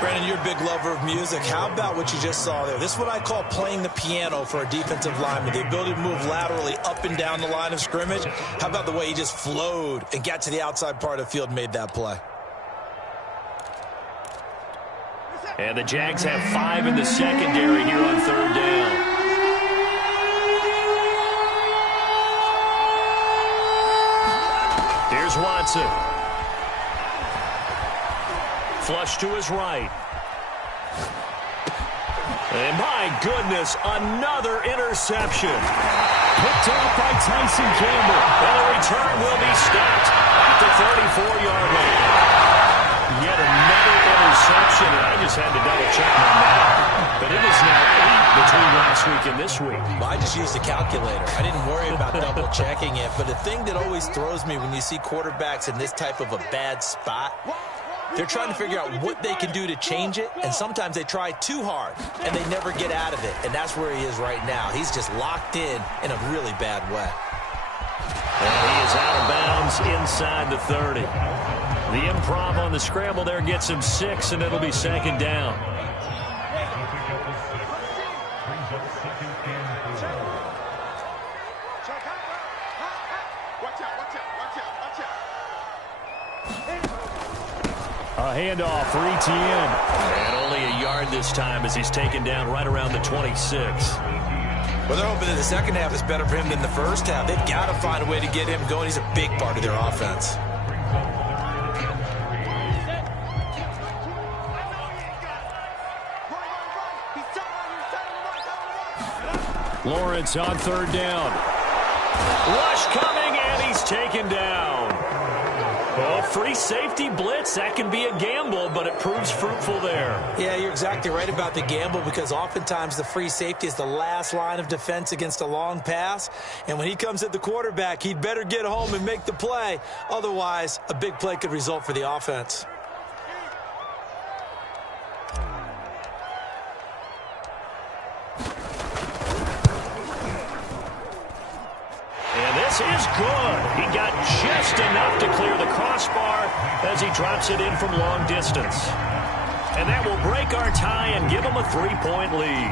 Brandon, you're a big lover of music. How about what you just saw there? This is what I call playing the piano for a defensive lineman. The ability to move laterally up and down the line of scrimmage. How about the way he just flowed and got to the outside part of the field and made that play? And the Jags have 5 in the secondary here on 3rd down. Here's Watson. Flush to his right. And my goodness, another interception. Picked off by Tyson Campbell. And the return will be stopped at the 34-yard line. Yet another interception, and I just had to double-check my math. But it is now 8 between last week and this week. Well, I just used a calculator. I didn't worry about double-checking it. But the thing that always throws me when you see quarterbacks in this type of a bad spot, they're trying to figure out what they can do to change it, and sometimes they try too hard, and they never get out of it. And that's where he is right now. He's just locked in a really bad way. And he is out of bounds inside the 30. The improv on the scramble there gets him 6, and it'll be 2nd down. A handoff for Etienne. And only a yard this time as he's taken down right around the 26. Well, they're hoping that the second half is better for him than the first half. They've got to find a way to get him going. He's a big part of their offense. Lawrence on third down. Rush coming, and he's taken down. Oh, free safety blitz, that can be a gamble, but it proves fruitful there. Yeah, you're exactly right about the gamble, because oftentimes the free safety is the last line of defense against a long pass. And when he comes at the quarterback, he'd better get home and make the play. Otherwise, a big play could result for the offense. This is good. He got just enough to clear the crossbar as he drops it in from long distance. And that will break our tie and give him a 3-point lead.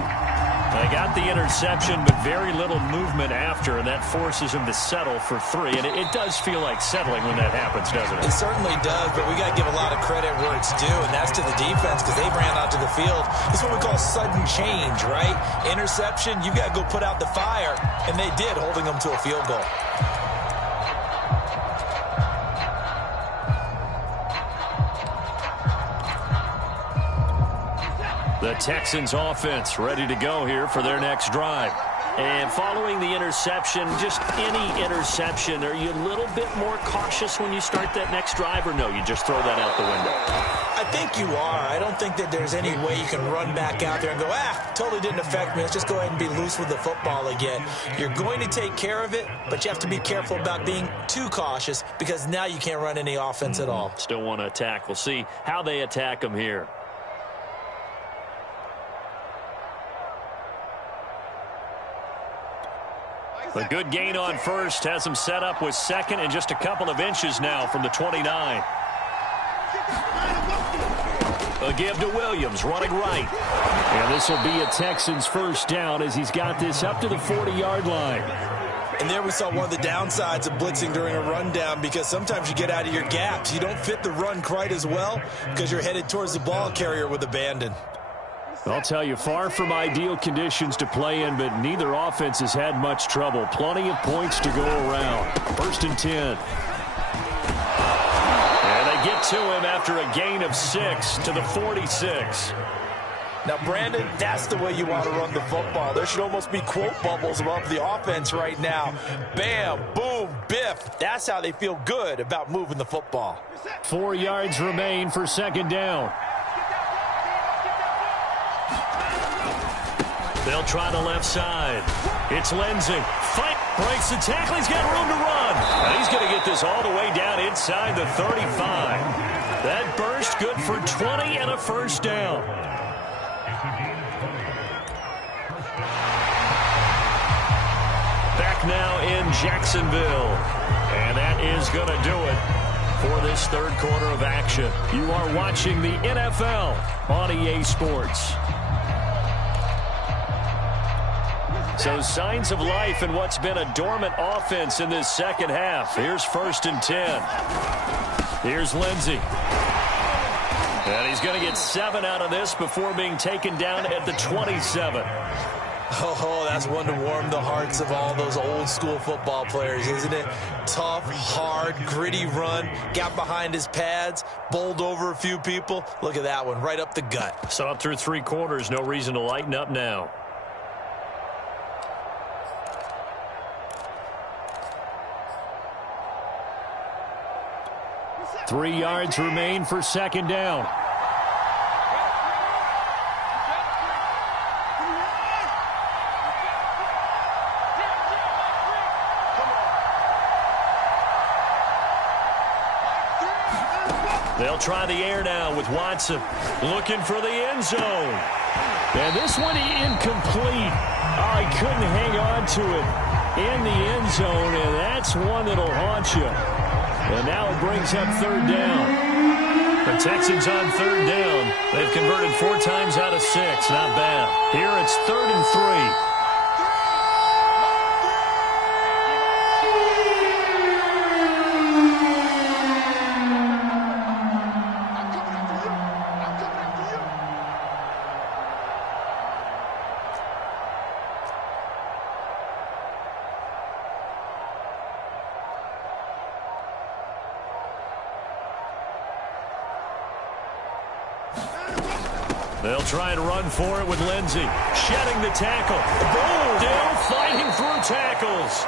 They got the interception, but very little movement after, and that forces him to settle for 3. And it does feel like settling when that happens, doesn't it? It certainly does, but we got to give a lot of credit where it's due, and that's to the defense, because they ran out to the field. This is what we call sudden change, right? Interception, you got to go put out the fire, and they did, holding them to a field goal. The Texans offense ready to go here for their next drive. And following the interception, just any interception, are you a little bit more cautious when you start that next drive, or no, you just throw that out the window? I think you are. I don't think that there's any way you can run back out there and go, totally didn't affect me. Let's just go ahead and be loose with the football again. You're going to take care of it, but you have to be careful about being too cautious, because now you can't run any offense at all. Still want to attack. We'll see how they attack them here. A good gain on first has him set up with second and just a couple of inches now from the 29. A give to Williams, running right. And this will be a Texans first down as he's got this up to the 40-yard line. And there we saw one of the downsides of blitzing during a rundown, because sometimes you get out of your gaps. You don't fit the run quite as well because you're headed towards the ball carrier with abandon. I'll tell you, far from ideal conditions to play in, but neither offense has had much trouble. Plenty of points to go around. 1st and 10. And they get to him after a gain of 6 to the 46. Now, Brandon, that's the way you want to run the football. There should almost be quote bubbles above the offense right now. Bam, boom, biff. That's how they feel good about moving the football. 4 yards remain for second down. They'll try the left side. It's Lindsey. Fight, breaks the tackle. He's got room to run. And he's going to get this all the way down inside the 35. That burst good for 20 and a first down. Back now in Jacksonville. And that is going to do it for this third quarter of action. You are watching the NFL on EA Sports. So signs of life in what's been a dormant offense in this second half. Here's 1st and 10. Here's Lindsey. And he's going to get 7 out of this before being taken down at the 27. Oh, that's one to warm the hearts of all those old school football players, isn't it? Tough, hard, gritty run. Got behind his pads, bowled over a few people. Look at that one, right up the gut. Saw it through 3 quarters. No reason to lighten up now. Three yards remain for second down. They'll try the air now with Watson looking for the end zone. And this one incomplete. Oh, he couldn't hang on to it in the end zone, and that's one that'll haunt you. And now it brings up third down. The Texans on third down. They've converted 4 times out of 6. Not bad. Here it's 3rd and 3. They'll try and run for it with Lindsey. Shedding the tackle. Still fighting through tackles.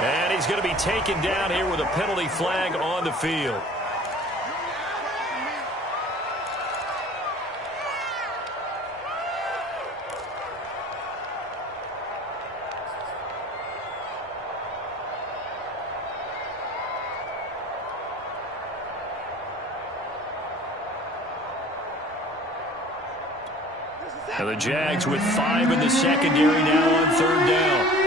And he's going to be taken down here with a penalty flag on the field. And the Jags with 5 in the secondary now on 3rd down.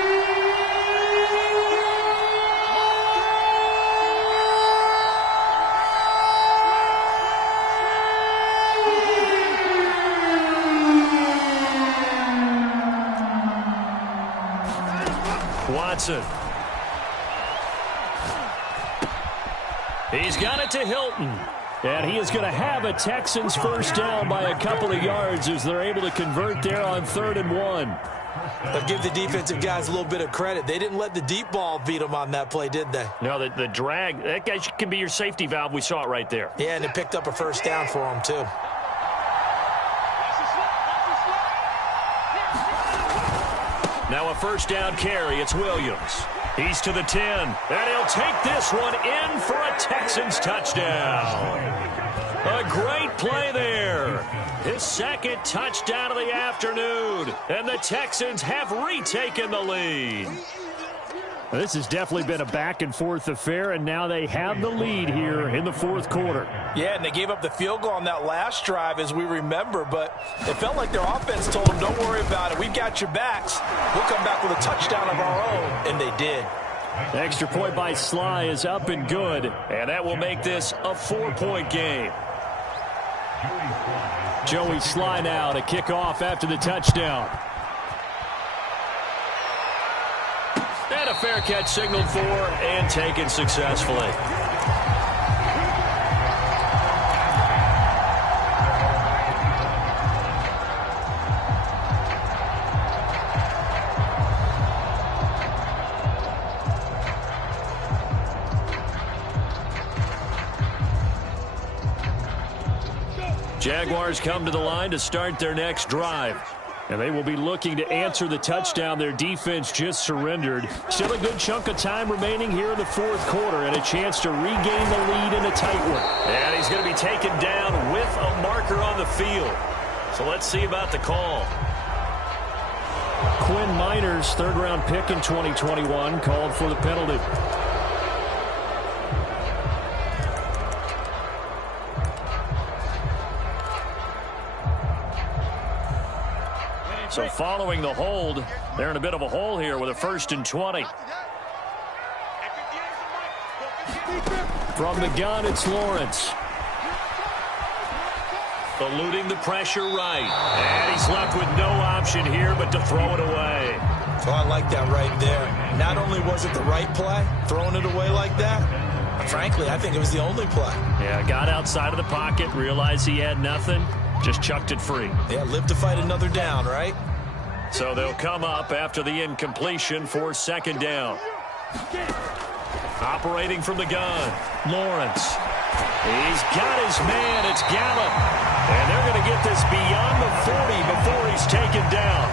Watson. He's got it to Hilton. And he is going to have a Texans first down by a couple of yards as they're able to convert there on 3rd and 1. But give the defensive guys a little bit of credit. They didn't let the deep ball beat them on that play, did they? No, the drag, that guy can be your safety valve. We saw it right there. Yeah, and it picked up a first down for them, too. Now a first down carry. It's Williams. He's to the 10, and he'll take this one in for a Texans touchdown. A great play there. His second touchdown of the afternoon, and the Texans have retaken the lead. This has definitely been a back-and-forth affair, and now they have the lead here in the 4th quarter. Yeah, and they gave up the field goal on that last drive, as we remember, but it felt like their offense told them, don't worry about it. We've got your backs. We'll come back with a touchdown of our own, and they did. The extra point by Sly is up and good, and that will make this a 4-point game. Joey Sly now to kick off after the touchdown. And a fair catch signaled for and taken successfully. Jaguars come to the line to start their next drive. And they will be looking to answer the touchdown their defense just surrendered. Still a good chunk of time remaining here in the 4th quarter and a chance to regain the lead in a tight one. And he's going to be taken down with a marker on the field. So let's see about the call. Quinn Miners, 3rd-round pick in 2021, called for the penalty. So following the hold, they're in a bit of a hole here with a 1st and 20. From the gun, it's Lawrence. Eluding the pressure right. And he's left with no option here but to throw it away. So I like that right there. Not only was it the right play, throwing it away like that, frankly, I think it was the only play. Yeah, got outside of the pocket, realized he had nothing. Just chucked it free. Yeah, live to fight another down, right? So they'll come up after the incompletion for 2nd down. Operating from the gun, Lawrence. He's got his man. It's Gallup. And they're going to get this beyond the 40 before he's taken down.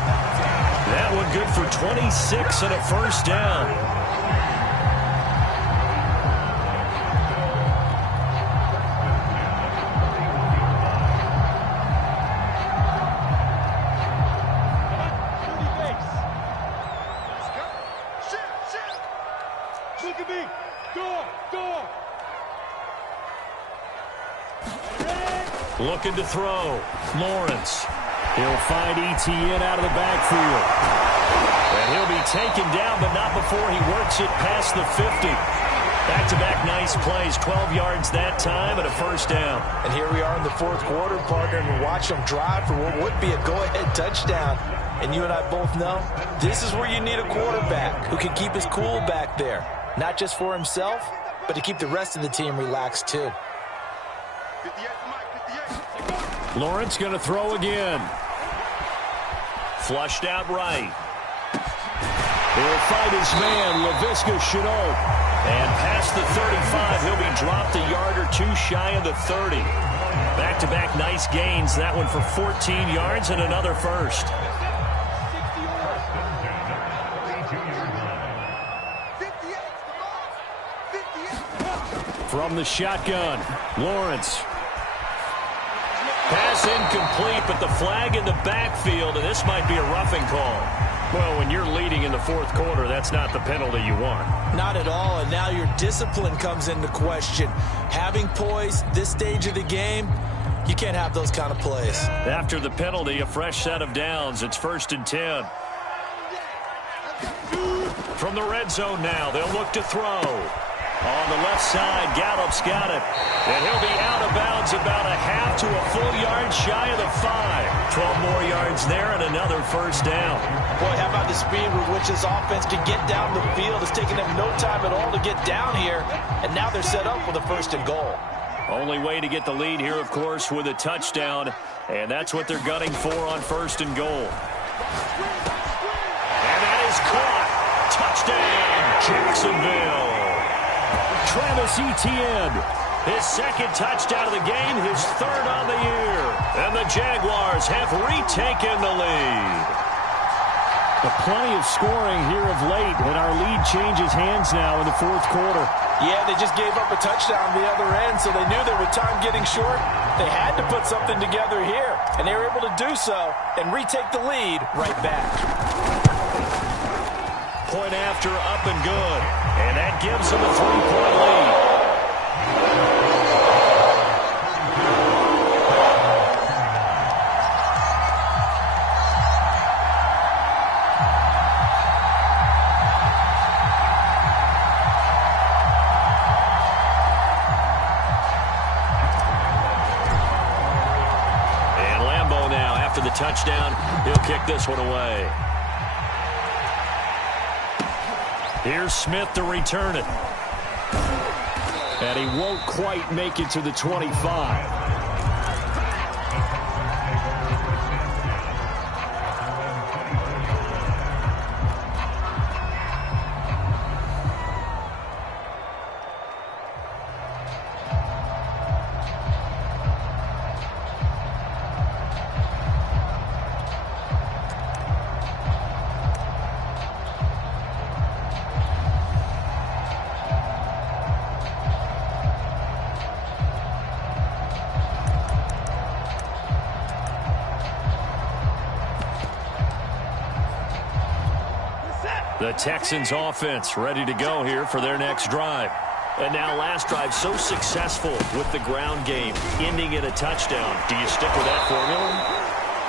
That one good for 26 and a first down. Looking to throw. Lawrence. He'll find Etienne out of the backfield. And he'll be taken down, but not before he works it past the 50. Back-to-back nice plays. 12 yards that time and a first down. And here we are in the 4th quarter, partner, and watch them drive for what would be a go-ahead touchdown. And you and I both know this is where you need a quarterback who can keep his cool back there. Not just for himself, but to keep the rest of the team relaxed, too. Lawrence going to throw again. Flushed out right. He'll find his man, Laviska Shenault. And past the 35, he'll be dropped a yard or two shy of the 30. Back-to-back nice gains. That one for 14 yards and another first. From the shotgun, Lawrence. Pass incomplete, but the flag in the backfield, and this might be a roughing call. Well, when you're leading in the fourth quarter, that's not the penalty you want. Not at all, and now your discipline comes into question. Having poise this stage of the game, you can't have those kind of plays. After the penalty, a fresh set of downs. It's 1st and 10. From the red zone now, they'll look to throw. On the left side, Gallup's got it. And he'll be out of bounds about a half to a full yard shy of the 5. 12 more yards there and another first down. Boy, how about the speed with which this offense can get down the field? It's taken them no time at all to get down here. And now they're set up for the 1st and goal. Only way to get the lead here, of course, with a touchdown. And that's what they're gunning for on 1st and goal. And that is caught. Touchdown, Jacksonville. Travis Etienne, his 2nd touchdown of the game, his 3rd on the year. And the Jaguars have retaken the lead. Plenty of scoring here of late, and our lead changes hands now in the 4th quarter. Yeah, they just gave up a touchdown the other end, so they knew that with time getting short, they had to put something together here. And they were able to do so and retake the lead right back. Point after, up and good. And that gives them a 3-point lead. And Lambeau now, after the touchdown, he'll kick this one away. Here's Smith to return it. And he won't quite make it to the 25. The Texans offense ready to go here for their next drive. And now last drive so successful with the ground game, ending in a touchdown. Do you stick with that formula?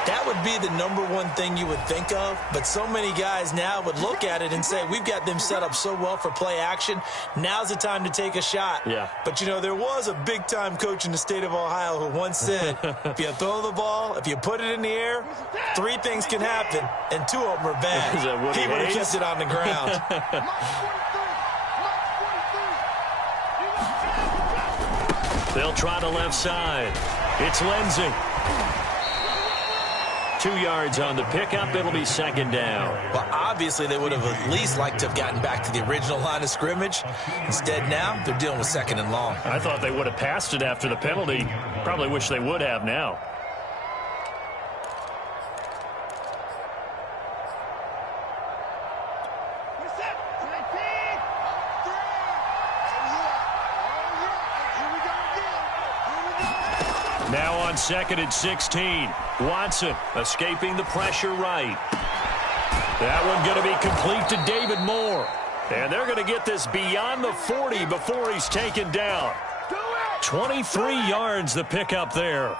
That would be the #1 thing you would think of, but so many guys now would look at it and say, we've got them set up so well for play action. Now's the time to take a shot. Yeah. But, you know, there was a big-time coach in the state of Ohio who once said, if you throw the ball, if you put it in the air, 3 things can happen, and 2 of them are bad. Is that Woody He would have Hayes? kept it on the ground. They'll try the left side. It's Lindsey. 2 yards on the pickup. It'll be 2nd down. Well, obviously, they would have at least liked to have gotten back to the original line of scrimmage. Instead, now, they're dealing with 2nd and long. I thought they would have passed it after the penalty. Probably wish they would have now. Now on 2nd and 16. Watson escaping the pressure right. That one going to be complete to David Moore. And they're going to get this beyond the 40 before he's taken down. 23 yards the pickup there.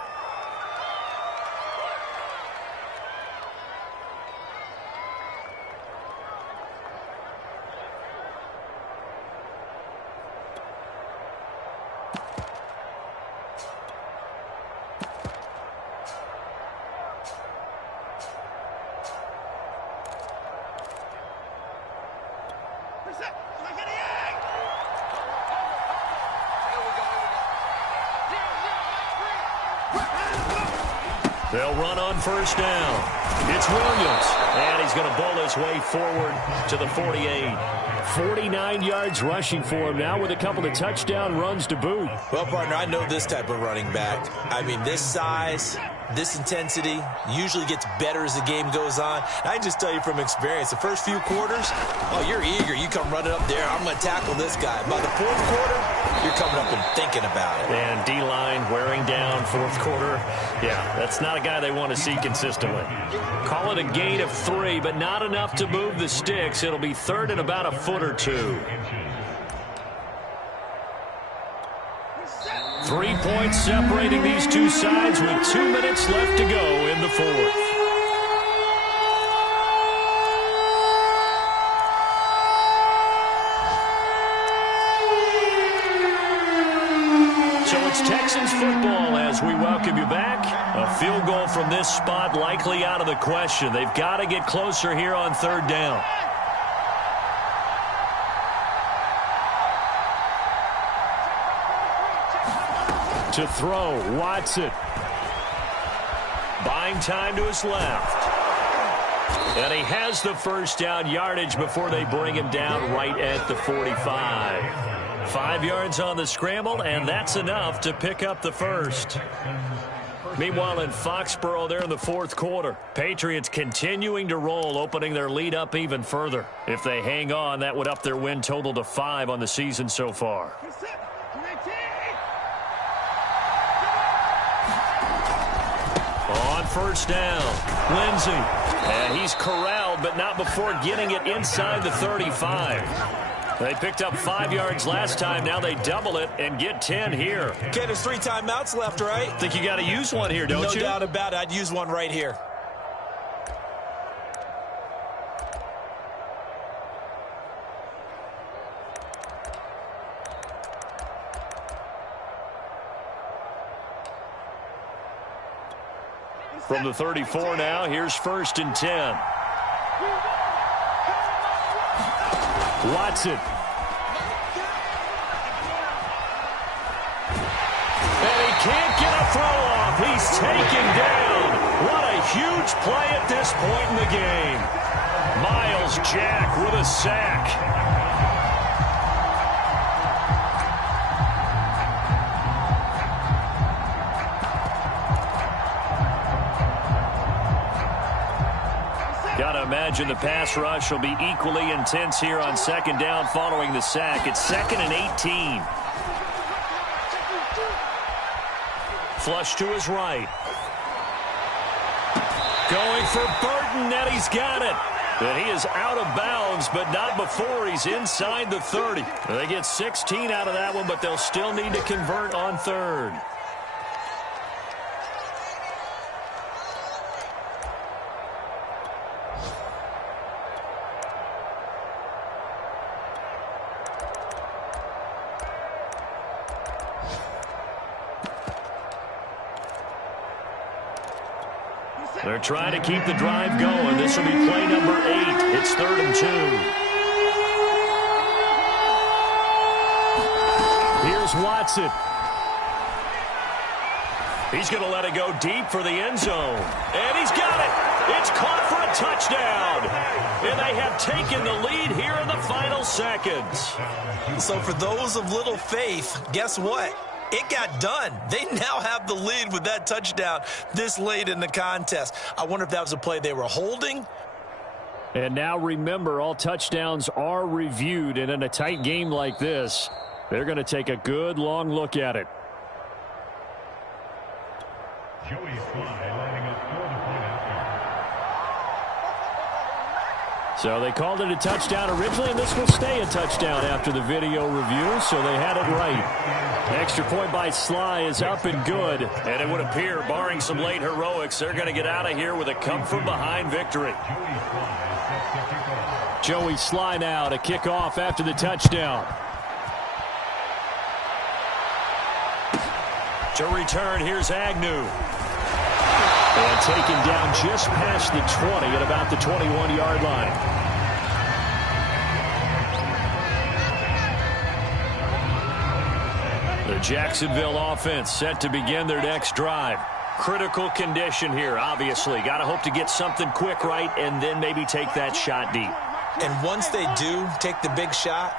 They'll run on first down. It's Williams, and he's going to bowl his way forward to the 48. 49 yards rushing for him now with a couple of touchdown runs to boot. Well, partner, I know this type of running back. I mean, this size, this intensity usually gets better as the game goes on. And I just tell you from experience, the first few quarters, oh, you're eager. You come running up there. I'm going to tackle this guy. By the fourth quarter, you're coming up and thinking about it. And D-line wearing down fourth quarter. Yeah, that's not a guy they want to see consistently. Call it a gain of 3, but not enough to move the sticks. It'll be third and about a foot or two. 3 points separating these two sides with 2 minutes left to go in the fourth. So it's Texans football as we welcome you back. A field goal from this spot likely out of the question. They've got to get closer here on third down. To throw, Watson. Buying time to his left. And he has the first down yardage before they bring him down right at the 45. 5 yards on the scramble, and that's enough to pick up the first. Meanwhile, in Foxborough, they're in the fourth quarter. Patriots continuing to roll, opening their lead up even further. If they hang on, that would up their win total to 5 on the season so far. On first down, Lindsey. And he's corralled, but not before getting it inside the 35. They picked up 5 yards last time. Now they double it and get 10 here. Okay, there's 3 timeouts left, right? Think you got to use one here, don't you? No doubt about it. I'd use one right here. From the 34 now, here's first and 10. Watson. And he can't get a throw off. He's taken down. What a huge play at this point in the game. Miles Jack with a sack. Got to imagine the pass rush will be equally intense here on second down following the sack. It's 2nd and 18. Flush to his right. Going for Burton, and he's got it. And he is out of bounds, but not before he's inside the 30. They get 16 out of that one, but they'll still need to convert on third. They're trying to keep the drive going. This will be play number 8. It's 3rd and 2. Here's Watson. He's going to let it go deep for the end zone. And he's got it. It's caught for a touchdown. And they have taken the lead here in the final seconds. So for those of little faith, guess what? It got done. They now have the lead with that touchdown this late in the contest. I wonder if that was a play they were holding. And now remember, all touchdowns are reviewed. And in a tight game like this, they're going to take a good long look at it. Joey Fly lining up for the point after. So they called it a touchdown originally, and this will stay a touchdown after the video review, so they had it right. Extra point by Sly is up and good. And it would appear, barring some late heroics, they're going to get out of here with a come-from-behind victory. Joey Sly now to kick off after the touchdown. To return, here's Agnew. And taken down just past the 20 at about the 21-yard line. The Jacksonville offense set to begin their next drive. Critical condition here, obviously. Got to hope to get something quick right and then maybe take that shot deep. And once they do take the big shot,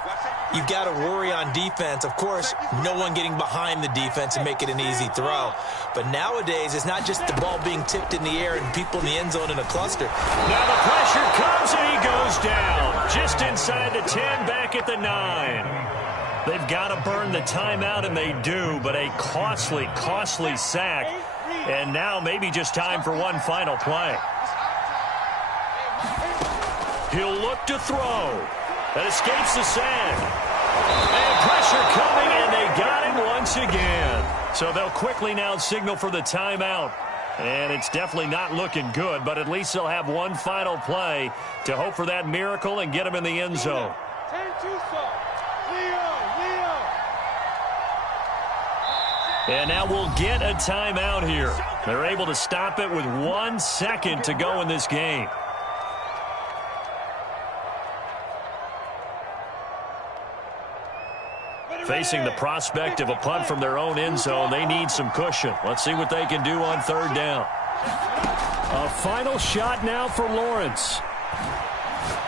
you've got to worry on defense. Of course, no one getting behind the defense and make it an easy throw. But nowadays, it's not just the ball being tipped in the air and people in the end zone in a cluster. Now the pressure comes and he goes down. Just inside the 10, back at the 9. They've got to burn the timeout, and they do, but a costly, costly sack. And now maybe just time for one final play. He'll look to throw. That escapes the sack. And pressure coming, and they got him once again. So they'll quickly now signal for the timeout. And it's definitely not looking good, but at least they'll have one final play to hope for that miracle and get him in the end zone. And now we'll get a timeout here. They're able to stop it with 1 second to go in this game. Facing the prospect of a punt from their own end zone, they need some cushion. Let's see what they can do on third down. A final shot now for Lawrence.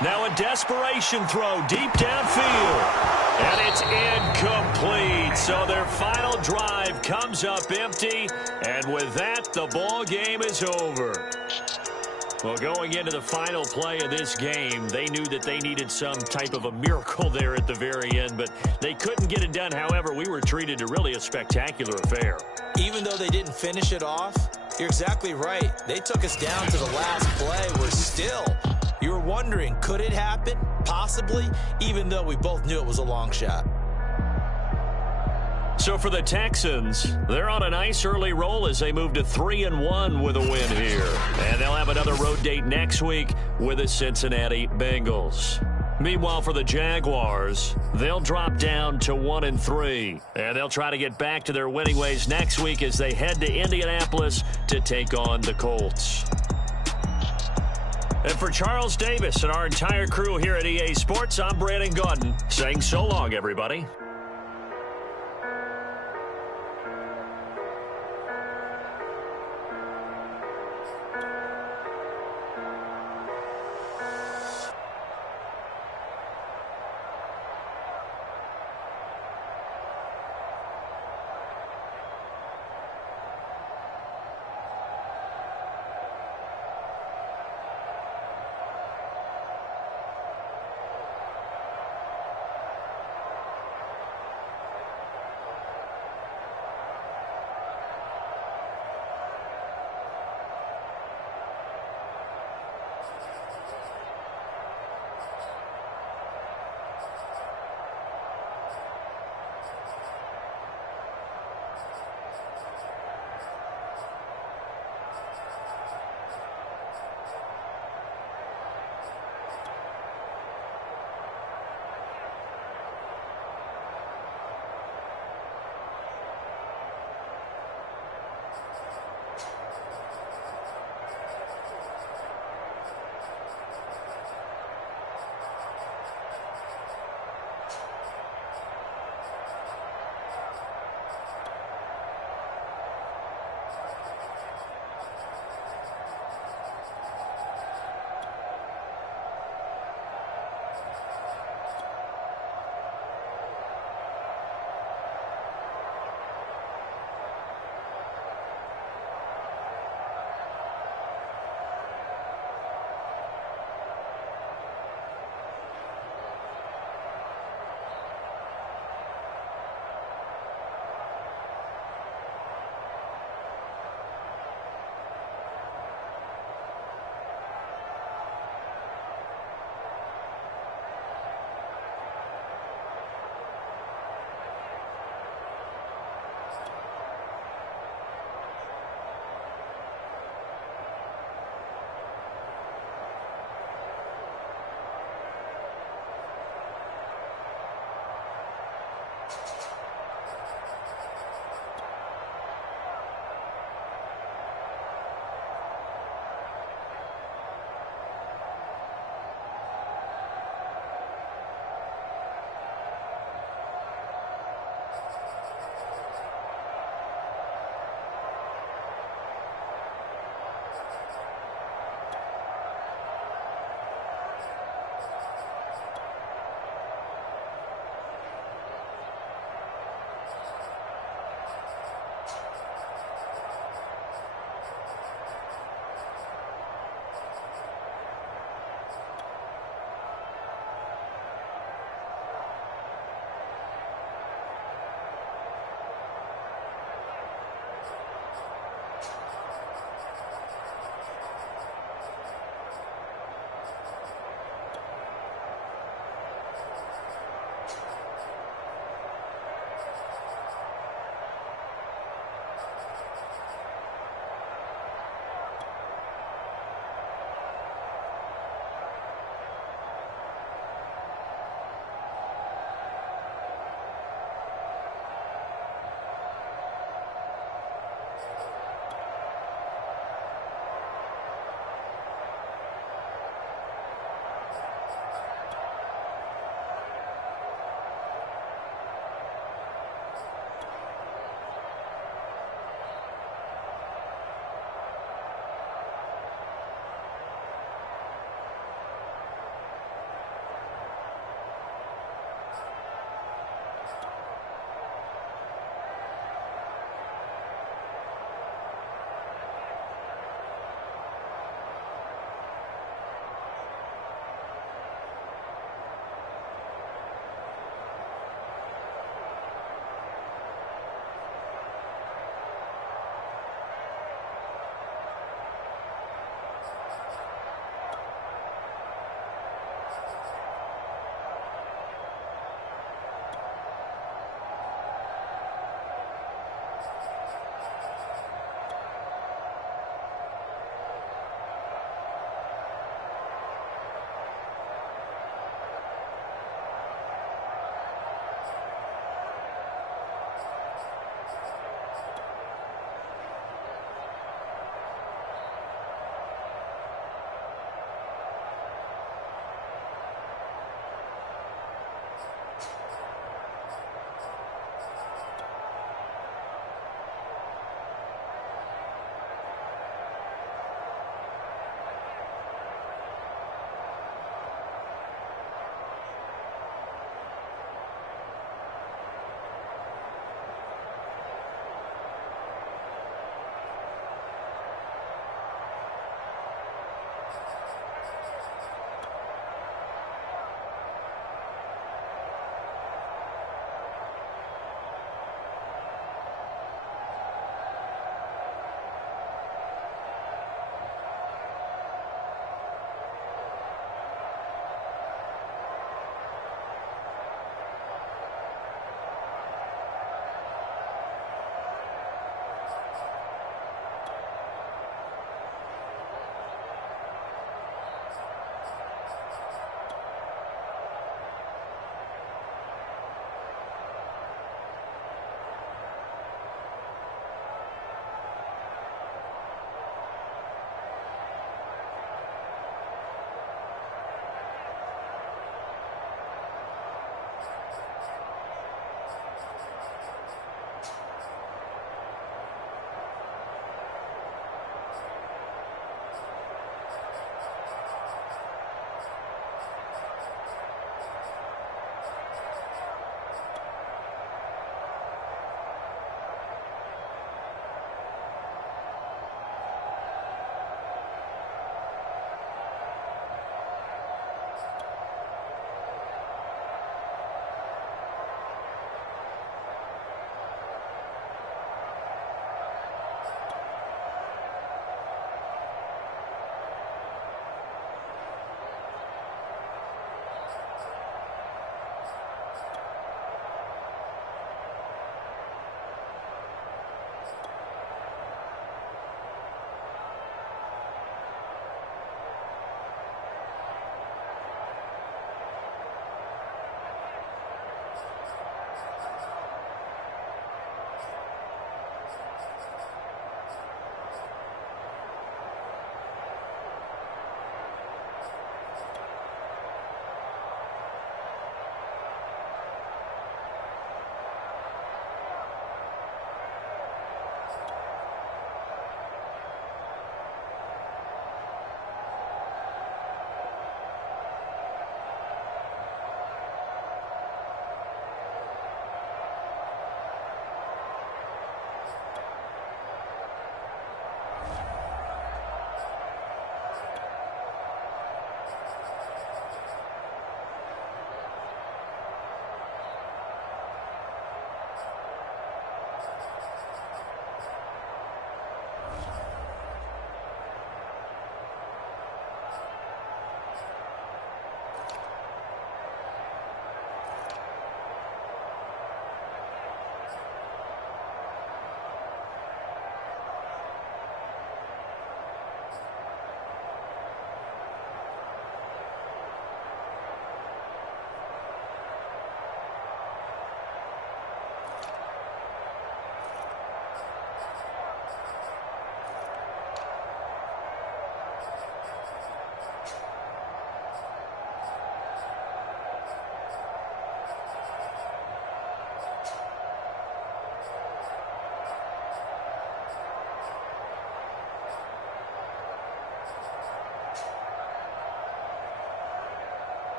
Now a desperation throw deep downfield. And it's incomplete. So their final drive comes up empty. And with that, the ball game is over. Well, going into the final play of this game, they knew that they needed some type of a miracle there at the very end, but they couldn't get it done. However, we were treated to really a spectacular affair. Even though they didn't finish it off, you're exactly right. They took us down to the last play. We're still, you were wondering, could it happen? Possibly, even though we both knew it was a long shot. So for the Texans, they're on a nice early roll as they move to 3-1 with a win here. And they'll have another road date next week with the Cincinnati Bengals. Meanwhile, for the Jaguars, they'll drop down to 1-3. And they'll try to get back to their winning ways next week as they head to Indianapolis to take on the Colts. And for Charles Davis and our entire crew here at EA Sports, I'm Brandon Gaudin saying so long, everybody.